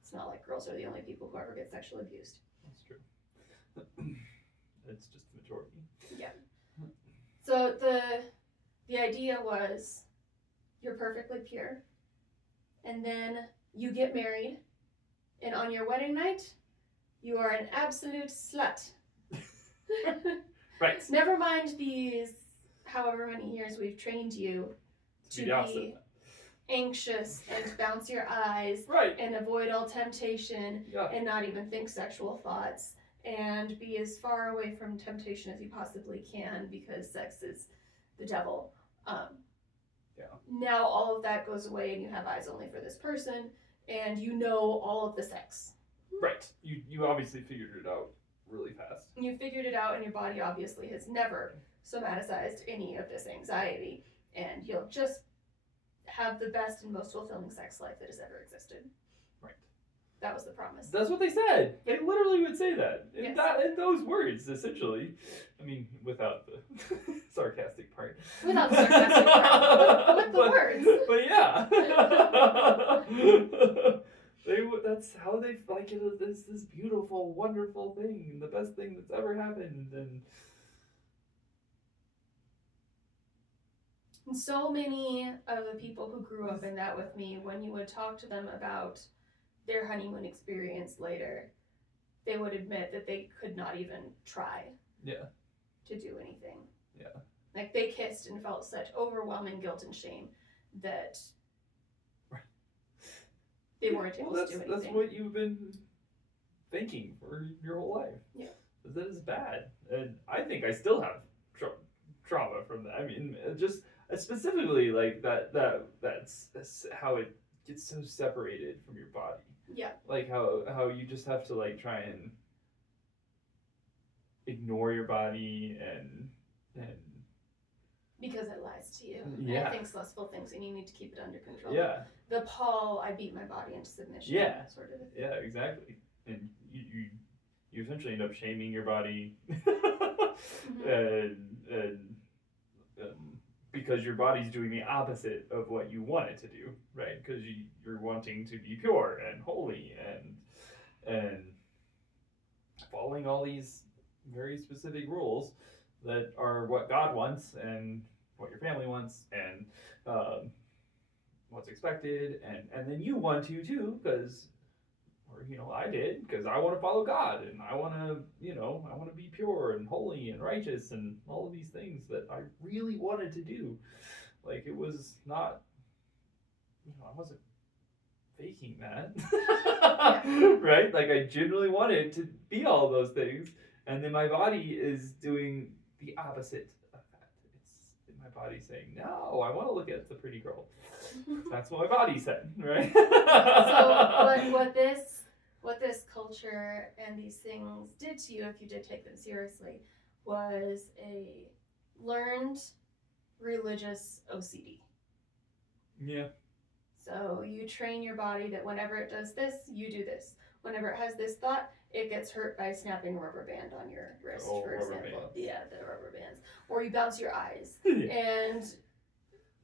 it's not like girls are the only people who ever get sexually abused. That's true. It's just the majority. Yeah. So the idea was you're perfectly pure, and then you get married, and on your wedding night, you are an absolute slut. Right. Never mind these however many years we've trained you to be anxious and bounce your eyes and avoid all temptation and not even think sexual thoughts and be as far away from temptation as you possibly can because sex is the devil. Now all of that goes away and you have eyes only for this person and you know all of the sex. Right. You obviously figured it out really fast. You figured it out and your body obviously has never somaticized any of this anxiety and you'll just have the best and most fulfilling sex life that has ever existed. Right. That was the promise. That's what they said. They literally would say that. Yes. In those words, essentially. I mean, without the sarcastic part. Without the sarcastic part. With the words. But yeah. That's how they like it. This beautiful, wonderful thing, the best thing that's ever happened, and so many of the people who grew up in that with me, when you would talk to them about their honeymoon experience later, they would admit that they could not even try to do anything. Yeah. Like, they kissed and felt such overwhelming guilt and shame that they weren't able to do anything. That's what you've been thinking for your whole life. Yeah. That is bad. And I think I still have trauma from that. I mean, just specifically like that's how it gets so separated from your body. Yeah. Like how you just have to like try and ignore your body and because it lies to you. Yeah. And it thinks lustful things and you need to keep it under control. Yeah. The Paul, I beat my body into submission. Yeah. Sort of. Yeah, exactly. And you essentially end up shaming your body and because your body's doing the opposite of what you want it to do, right? Because you're wanting to be pure and holy and following all these very specific rules that are what God wants and what your family wants and what's expected, and then you want to too, because, or I did, because I want to follow God and I want to be pure and holy and righteous and all of these things that I really wanted to do. Like, it was not, I wasn't faking that, right? Like, I genuinely wanted to be all of those things, and then my body is doing the opposite of that. It's my body saying, no, I want to look at the pretty girl. That's what my body said, right? So what this culture and these things did to you, if you did take them seriously, was a learned religious OCD. Yeah. So you train your body that whenever it does this, you do this. Whenever it has this thought, it gets hurt by snapping a rubber band on your wrist, for example. Bands. Yeah, the rubber bands. Or you bounce your eyes. Yeah. And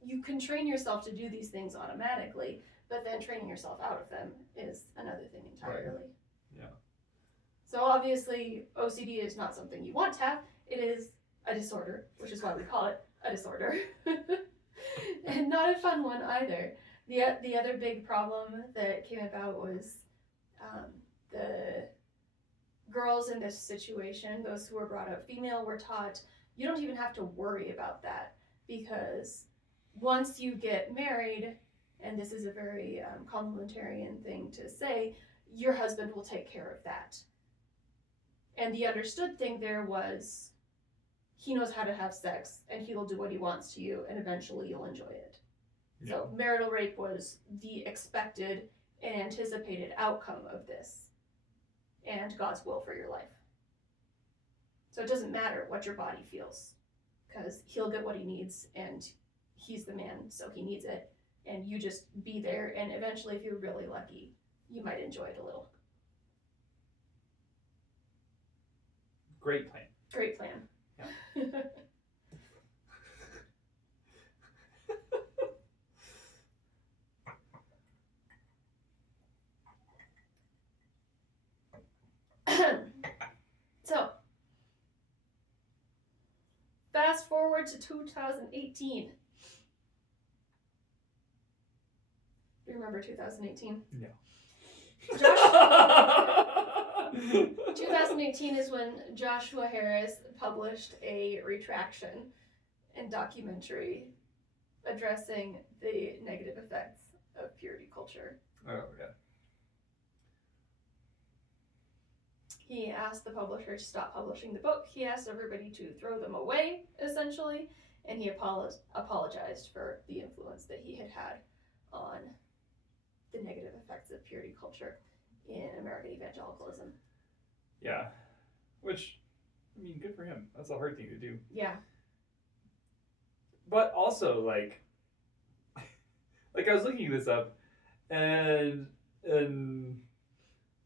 you can train yourself to do these things automatically, but then training yourself out of them is another thing entirely. Right. Yeah. So obviously, OCD is not something you want to have. It is a disorder, which is why we call it a disorder. And not a fun one either. The other big problem that came about was the girls in this situation, those who were brought up female, were taught, you don't even have to worry about that, because once you get married, and this is a very complementarian thing to say, your husband will take care of that. And the understood thing there was, he knows how to have sex, and he will do what he wants to you, and eventually you'll enjoy it. Yeah. So marital rape was the expected and anticipated outcome of this, and God's will for your life. So it doesn't matter what your body feels, because he'll get what he needs, and he's the man, so he needs it, and you just be there, and eventually, if you're really lucky, you might enjoy it a little. Great plan. Great plan. Yeah. So, fast forward to 2018. Do you remember 2018? No. 2018 is when Joshua Harris published a retraction and documentary addressing the negative effects of purity culture. Oh, yeah. He asked the publisher to stop publishing the book. He asked everybody to throw them away, essentially, and he apologized for the influence that he had had on the negative effects of purity culture in American evangelicalism. Yeah. Which, I mean, good for him. That's a hard thing to do. Yeah. But also, like I was looking this up, and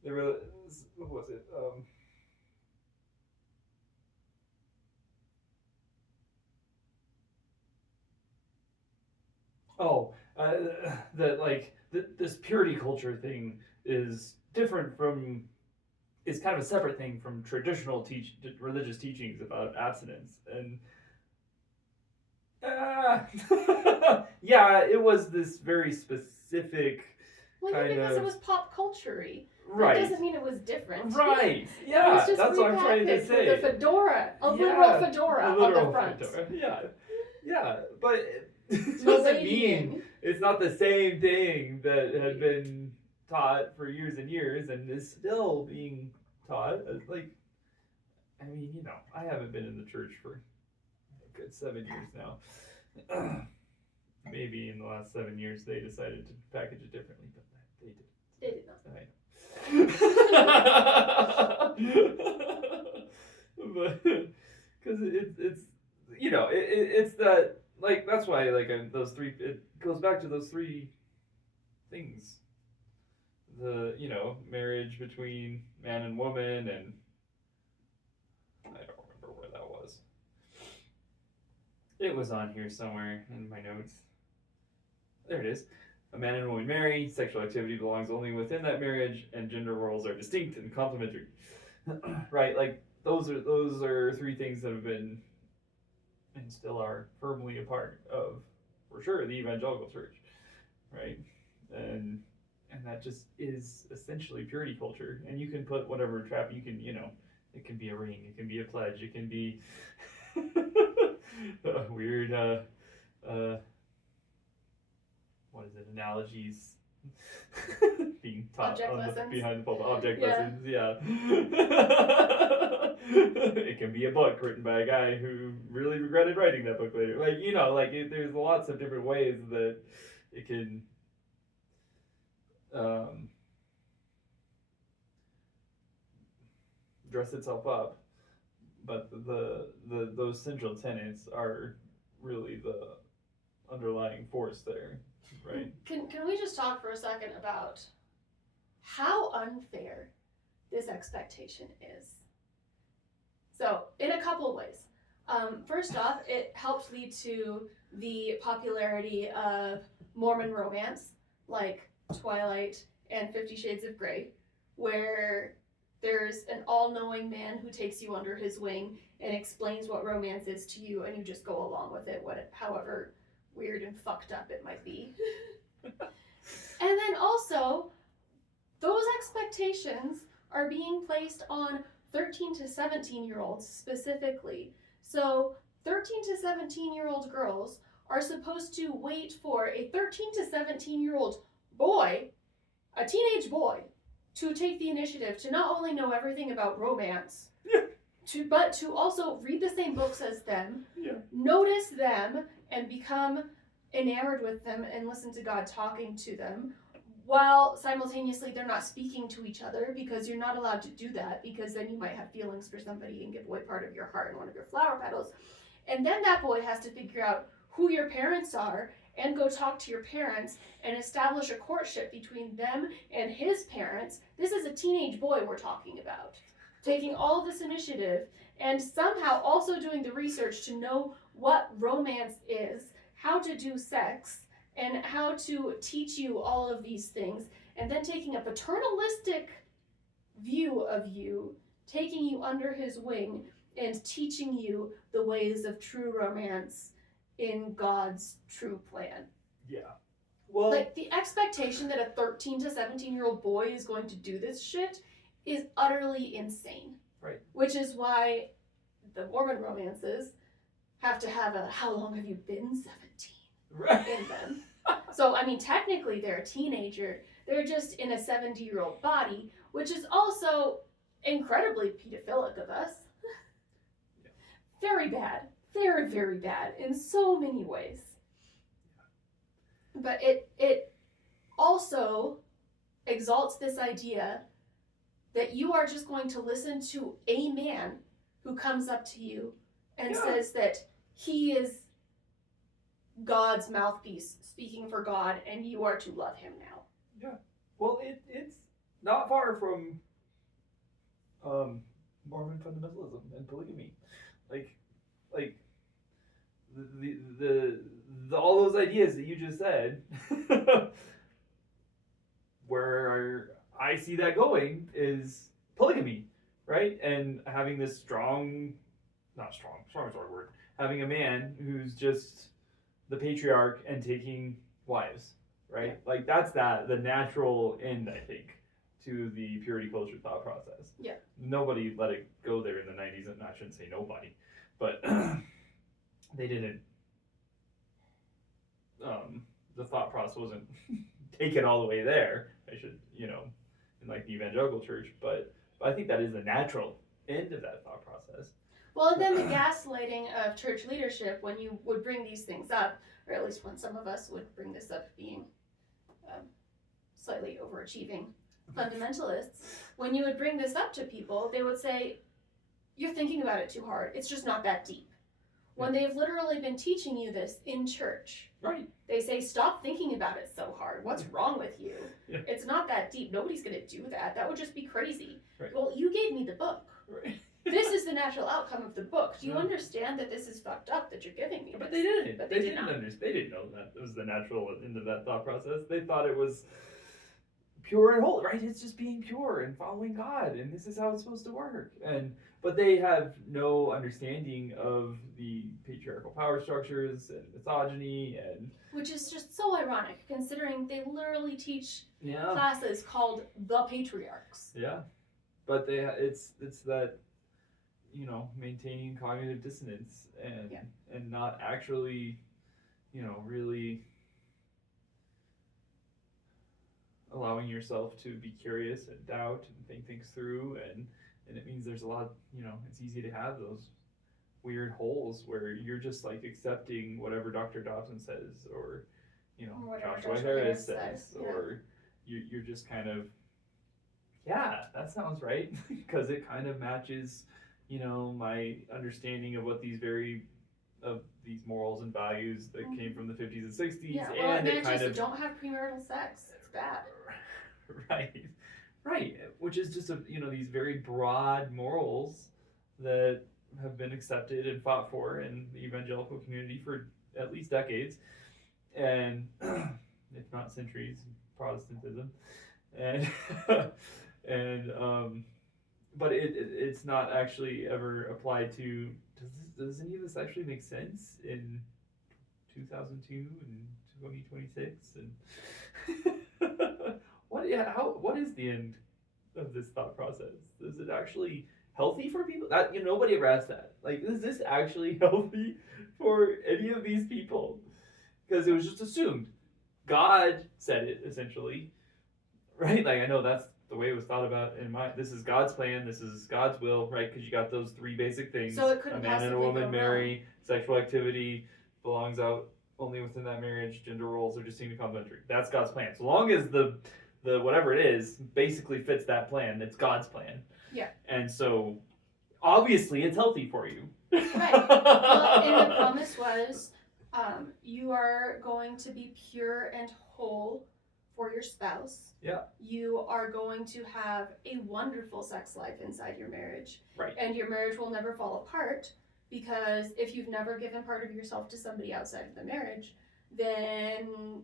There was, what was it? That like this purity culture thing is different from is kind of a separate thing from traditional religious teachings about abstinence and yeah, it was this very specific Well, kind yeah, because of it was pop culture-y. right. That doesn't mean it was different. Right. It Yeah, was just that's what I'm trying to repackaged say. with a fedora, a Yeah, literal fedora a on literal the front. fedora. Yeah, yeah, but it No doesn't mean lady. it's not the same thing that had been taught for years and years and is still being taught. Like, I mean, you know, I haven't been in the church for a good 7 years now. Maybe in the last 7 years they decided to package it differently, but they did. They did not. But because it's you know it's that like that's why like those three it goes back to those three things, the you know marriage between man and woman, and I don't remember where that was. It was on here somewhere in my notes. There it is. A man and a woman marry, sexual activity belongs only within that marriage, and gender roles are distinct and complementary. Right? Like those are three things that have been and still are firmly a part of, for sure, the evangelical church. Right? And that just is essentially purity culture. And you can put whatever trap you can, you know, it can be a ring, it can be a pledge, it can be weird what is it, analogies being taught behind the pulpit, object lessons, yeah. It can be a book written by a guy who really regretted writing that book later. Like, you know, like there's lots of different ways that it can dress itself up, but those central tenets are really the underlying force there. Right. Can we just talk for a second about how unfair this expectation is? So, in a couple of ways. First off, it helped lead to the popularity of Mormon romance, like Twilight and 50 Shades of Grey, where there's an all-knowing man who takes you under his wing and explains what romance is to you, and you just go along with it, however weird and fucked up it might be. And then also, those expectations are being placed on 13 to 17-year-olds specifically. So 13 to 17-year-old girls are supposed to wait for a 13 to 17-year-old boy, a teenage boy, to take the initiative to not only know everything about romance, but to also read the same books as them, notice them, and become enamored with them and listen to God talking to them, while simultaneously they're not speaking to each other, because you're not allowed to do that, because then you might have feelings for somebody and give away part of your heart and one of your flower petals. And then that boy has to figure out who your parents are and go talk to your parents and establish a courtship between them and his parents. This is a teenage boy we're talking about, taking all of this initiative and somehow also doing the research to know what romance is, how to do sex, and how to teach you all of these things, and then taking a paternalistic view of you, taking you under his wing, and teaching you the ways of true romance in God's true plan. Yeah. Well, like, the expectation that a 13 to 17-year-old boy is going to do this shit is utterly insane. Right. Which is why the Mormon romances have to have a "how long have you been 17?" right. in them. So, I mean, technically they're a teenager. They're just in a 70-year-old body, which is also incredibly pedophilic of us. Yeah. Very bad. Very, very bad in so many ways. But it also exalts this idea that you are just going to listen to a man who comes up to you and says that he is God's mouthpiece speaking for God, and you are to love him now. Yeah. Well, it's not far from Mormon fundamentalism and polygamy, like like the all those ideas that you just said, where I see that going is polygamy, right? And having this not strong is the wrong word, having a man who's just the patriarch and taking wives, right? Yeah. Like that's the natural end, I think, to the purity culture thought process. Yeah. Nobody let it go there in the 90s, and I shouldn't say nobody, but they didn't. The thought process wasn't taken all the way there. I should, in like the evangelical church, but I think that is the natural end of that thought process. Well, and then the gaslighting of church leadership when you would bring these things up, or at least when some of us would bring this up, being slightly overachieving fundamentalists, when you would bring this up to people, they would say, "You're thinking about it too hard. It's just not that deep." When they've literally been teaching you this in church. Right. They say, "Stop thinking about it so hard. What's wrong with you? Yeah. It's not that deep. Nobody's going to do that. That would just be crazy." Right. Well, you gave me the book. Right. This is the natural outcome of the book. Do you understand that this is fucked up that you're giving me? But they didn't. But they did didn't not. understand. They didn't know that it was the natural end of that thought process. They thought it was pure and holy, right? It's just being pure and following God, and this is how it's supposed to work. But they have no understanding of the patriarchal power structures and misogyny and Which is just so ironic, considering they literally teach yeah, classes called the patriarchs. yeah. But it's that maintaining cognitive dissonance and not actually really allowing yourself to be curious and doubt and think things through, and it means there's a lot, it's easy to have those weird holes where you're just like accepting whatever Dr. Dobson says or Joshua Harris says, yeah. or you're just kind of, yeah, that sounds right, because it kind of matches my understanding of what these morals and values that came from the 50s and 60s. Yeah, well, and it kind of don't have premarital sex. It's bad. Right, which is just these very broad morals that have been accepted and fought for in the evangelical community for at least decades, and if not centuries, Protestantism, and but it's not actually ever applied to. Does any of this actually make sense in 2002 and 2026 and what is the end of this thought process? Is it actually healthy for people? That nobody ever asked that. Like, is this actually healthy for any of these people? Because it was just assumed. God said it, essentially. Right? Like, I know that's the way it was thought about in this is God's plan, this is God's will, right? Because you got those three basic things. So it couldn't a man and a possibly woman go marry, sexual activity belongs out only within that marriage, gender roles are distinctly complementary. That's God's plan. So long as the whatever it is basically fits that plan, it's God's plan. Yeah. And so obviously it's healthy for you. Right. Well, and the promise was you are going to be pure and whole for your spouse. Yeah. You are going to have a wonderful sex life inside your marriage. Right. And your marriage will never fall apart, because if you've never given part of yourself to somebody outside of the marriage, then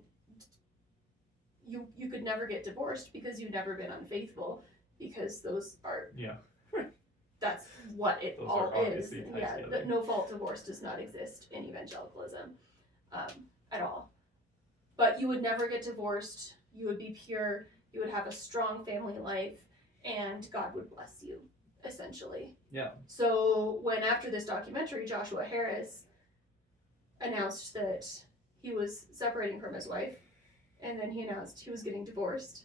you could never get divorced because you've never been unfaithful, because those are that's what it those all is. Yeah, the no fault divorce does not exist in evangelicalism at all. But you would never get divorced. You would be pure. You would have a strong family life, and God would bless you, essentially. Yeah. So when after this documentary, Joshua Harris announced that he was separating from his wife, and then he announced he was getting divorced,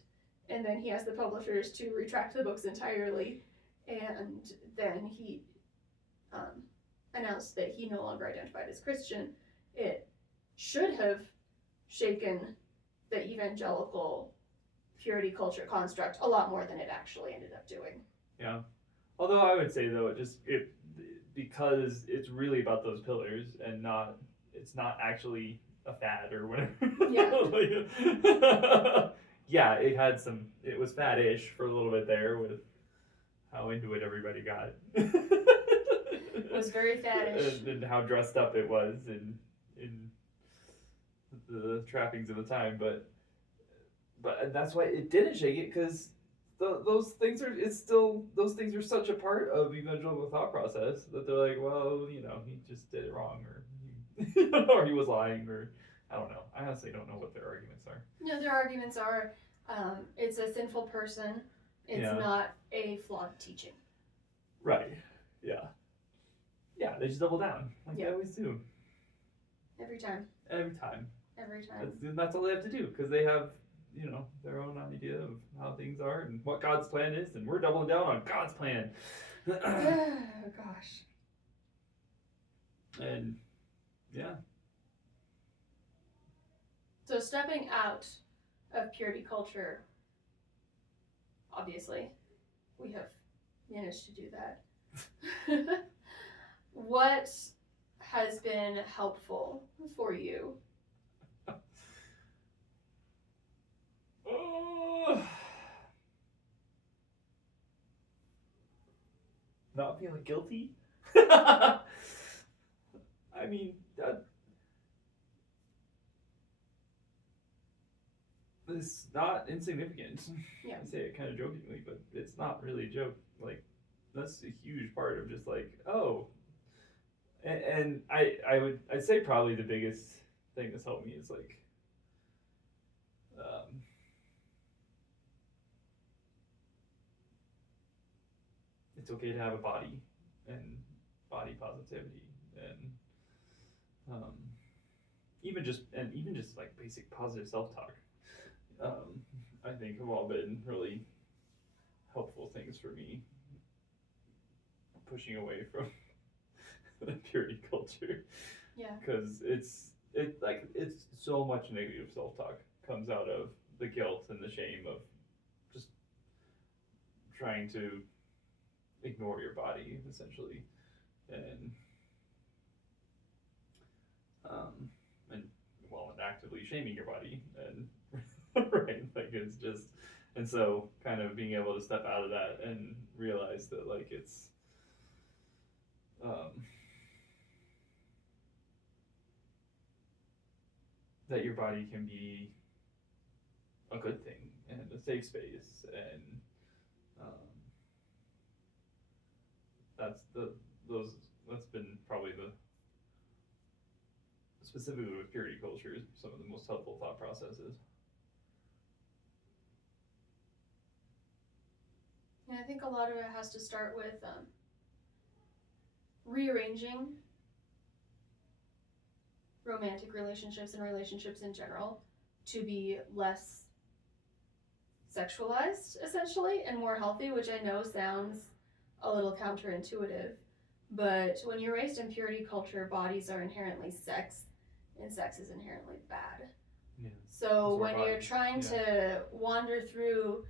and then he asked the publishers to retract the books entirely, and then he announced that he no longer identified as Christian, it should have shaken the evangelical purity culture construct a lot more than it actually ended up doing. Yeah. Although I would say though, because it's really about those pillars and it's not actually a fad or whatever. Yeah. yeah, it was fat-ish for a little bit there with how into it everybody got. It was very faddish. And how dressed up it was in the trappings of the time, but and that's why it didn't shake it, because those things are such a part of evangelical thought process that they're like, well, you know, he just did it wrong, or or he was lying, or I don't know. I honestly don't know what their arguments are. No, their arguments are, it's a sinful person. It's Yeah. not a flawed teaching. Right. Yeah. Yeah, they just double down like they Yeah. always do. Every time. Every time. Every time. That's all they have to do, because they have, you know, their own idea of how things are and what God's plan is, and we're doubling down on God's plan. Oh, gosh. And yeah. So stepping out of purity culture, obviously, we have managed to do that. What has been helpful for you? Not feeling guilty? I mean, it's not insignificant. Yeah. I say it kind of jokingly, but it's not really a joke. Like, that's a huge part of just like, oh. And I'd say probably the biggest thing that's helped me is like, it's okay to have a body, and body positivity, and even just like basic positive self-talk, I think have all been really helpful things for me, pushing away from the purity culture. Yeah. Because it's so much negative self-talk comes out of the guilt and the shame of just trying to ignore your body, essentially, and actively shaming your body, and right, like it's just, and so kind of being able to step out of that and realize that like it's that your body can be a good thing and a safe space, and that's been probably specifically with purity culture, some of the most helpful thought processes. And I think a lot of it has to start with rearranging romantic relationships and relationships in general to be less sexualized, essentially, and more healthy, which I know sounds a little counterintuitive. But when you're raised in purity culture, bodies are inherently sex, and sex is inherently bad. Yeah. So when you're trying to wander through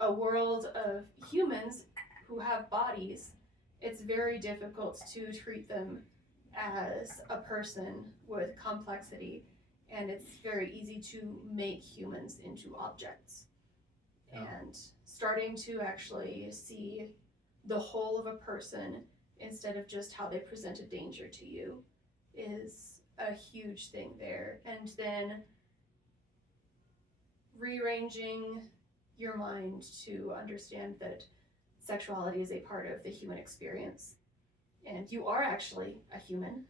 a world of humans who have bodies, it's very difficult to treat them as a person with complexity, and it's very easy to make humans into objects. Yeah. And starting to actually see the whole of a person instead of just how they present a danger to you is a huge thing there. And then rearranging your mind to understand that sexuality is a part of the human experience, and you are actually a human,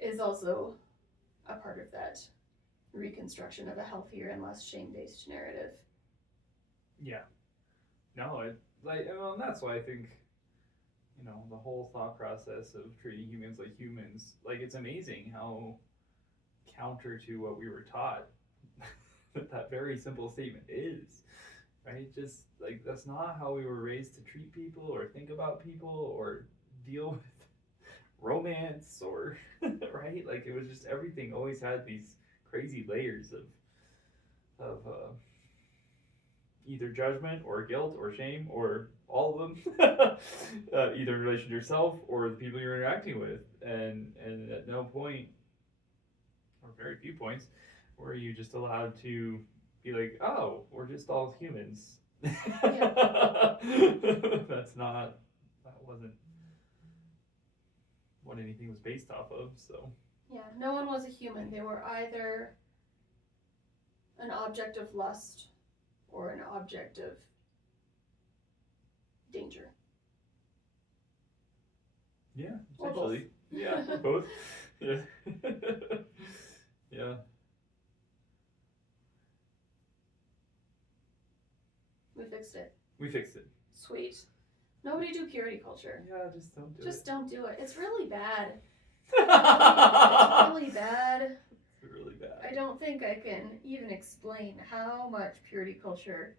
is also a part of that reconstruction of a healthier and less shame-based narrative. Yeah. No, and that's why I think, you know, the whole thought process of treating humans like humans, like, it's amazing how counter to what we were taught that very simple statement is, right? Just like, that's not how we were raised to treat people or think about people or deal with romance or right, like it was just, everything always had these crazy layers of either judgment or guilt or shame or all of them, either in relation to yourself or the people you're interacting with, and at no point, or very few points, were you just allowed to be like, oh, we're just all humans. Yeah. That wasn't what anything was based off of, so. Yeah, no one was a human. They were either an object of lust or an object of danger. Yeah, Or both. essentially. Yeah, or both. Yeah. Yeah. We fixed it. We fixed it. Sweet. Nobody do purity culture. Yeah, just don't do Just it. don't do it. It's really bad. It's It's really bad. really bad. I don't think I can even explain how much purity culture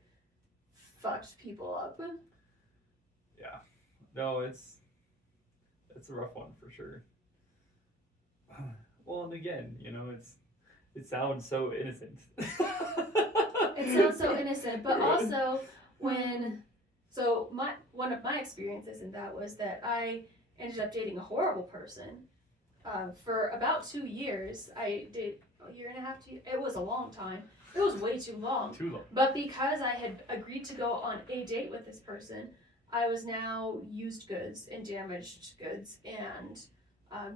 fucked people up. Yeah. No, it's a rough one for sure. Well, and again, it sounds so innocent. It sounds so innocent, but also one of my experiences in that was that I ended up dating a horrible person. For about 2 years, I did a year and a half. It was a long time. It was way too long. Too long. But because I had agreed to go on a date with this person, I was now used goods and damaged goods, and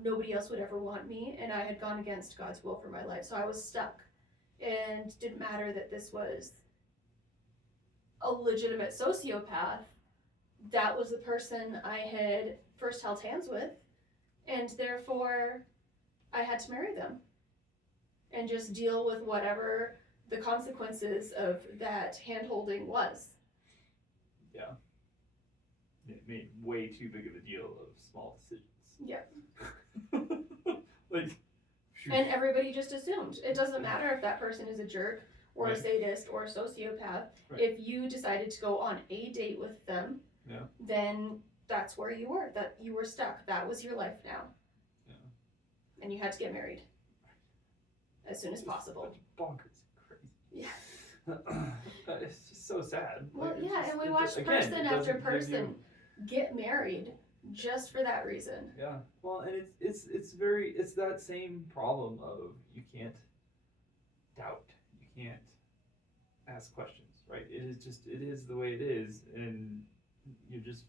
nobody else would ever want me, and I had gone against God's will for my life, so I was stuck. And it didn't matter that this was a legitimate sociopath. That was the person I had first held hands with, and therefore I had to marry them and just deal with whatever the consequences of that hand-holding was. Yeah. It made way too big of a deal of small decisions. Yeah. Like, shoot. And everybody just assumed. It doesn't matter if that person is a jerk or Right. a sadist or a sociopath. Right. If you decided to go on a date with them, Yeah. then that's where you were. That you were stuck. That was your life now. Yeah. And you had to get married as soon as Just possible. a bunch of bonkers, crazy. Yeah. It's just so sad. Well, Like, yeah, it's and we just- watched again, person it after doesn't give person you- get married just for that reason. Yeah. Well, and it's that same problem of you can't doubt, you can't ask questions, right? It is the way it is, and you just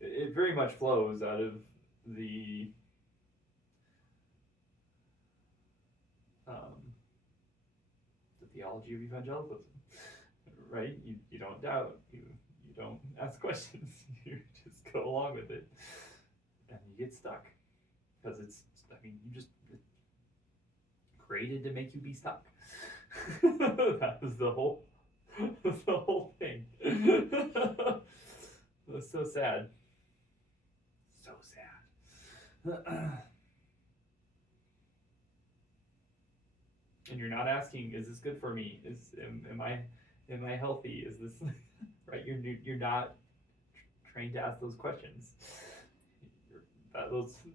it very much flows out of the theology of evangelicalism, right? You don't doubt, you don't ask questions, you just go along with it, and you get stuck because it's created to make you be stuck. That was the whole thing. It was so sad. So sad. And you're not asking, is this good for me? Am I healthy? Is this right? You're not trained to ask those questions.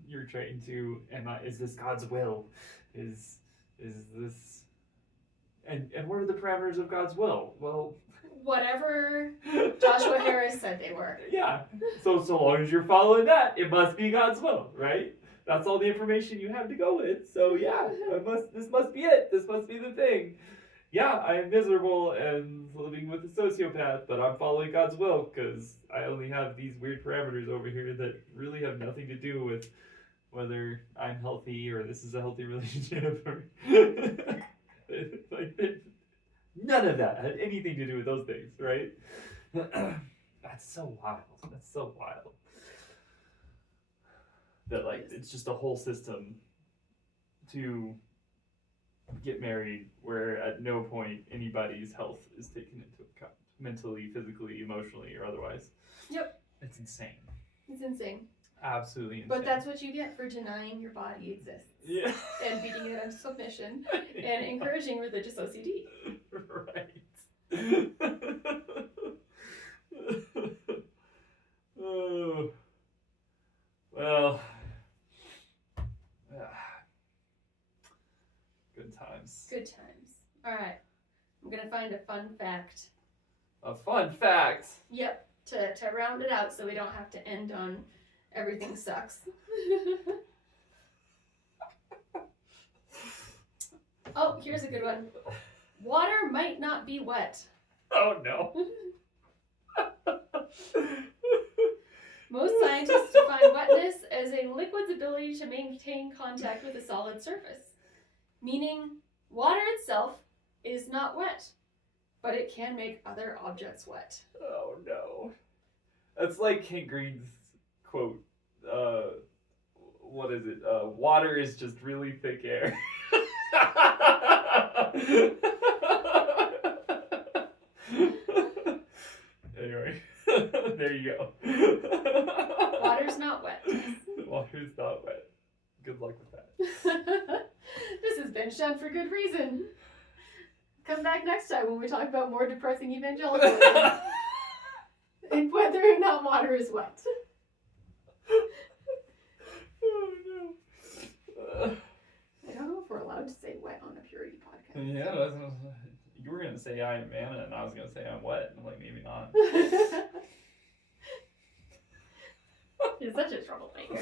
You're trained to, is this God's will? Is this, and what are the parameters of God's will? Well, Whatever Joshua Harris said they were. yeah. So long as you're following that, it must be God's will, right? That's all the information you have to go with. So yeah, this must be it. This must be the thing. Yeah, I am miserable and living with a sociopath, but I'm following God's will because I only have these weird parameters over here that really have nothing to do with whether I'm healthy or this is a healthy relationship. Or none of that had anything to do with those things, right? That's so wild. That's so wild. That it's just a whole system to get married where at no point anybody's health is taken into account, mentally, physically, emotionally, or otherwise. Yep. It's insane. It's insane. Absolutely insane. But that's what you get for denying your body exists. Yeah. And beating it into submission and encouraging religious OCD. Right. Oh. Well. Good times. Good times. Alright. I'm gonna find a fun fact. A fun fact. Yep. To round it out so we don't have to end on everything sucks. Oh, here's a good one. Water might not be wet. Oh no. Most scientists define wetness as a liquid's ability to maintain contact with a solid surface, meaning water itself is not wet, but it can make other objects wet. Oh no. That's like Kent Green's quote. What is it? Water is just really thick air. Anyway, there you go. Water's not wet. Water's not wet. Good luck with that. This has been Shunned for Good Reason. Come back next time when we talk about more depressing evangelicalism and whether or not water is wet. Oh no. I don't know if we're allowed to say wet on a purity podcast. Yeah, you were gonna say I am manna, and I was gonna say I'm wet. I'm like, maybe not. You're such a troublemaker.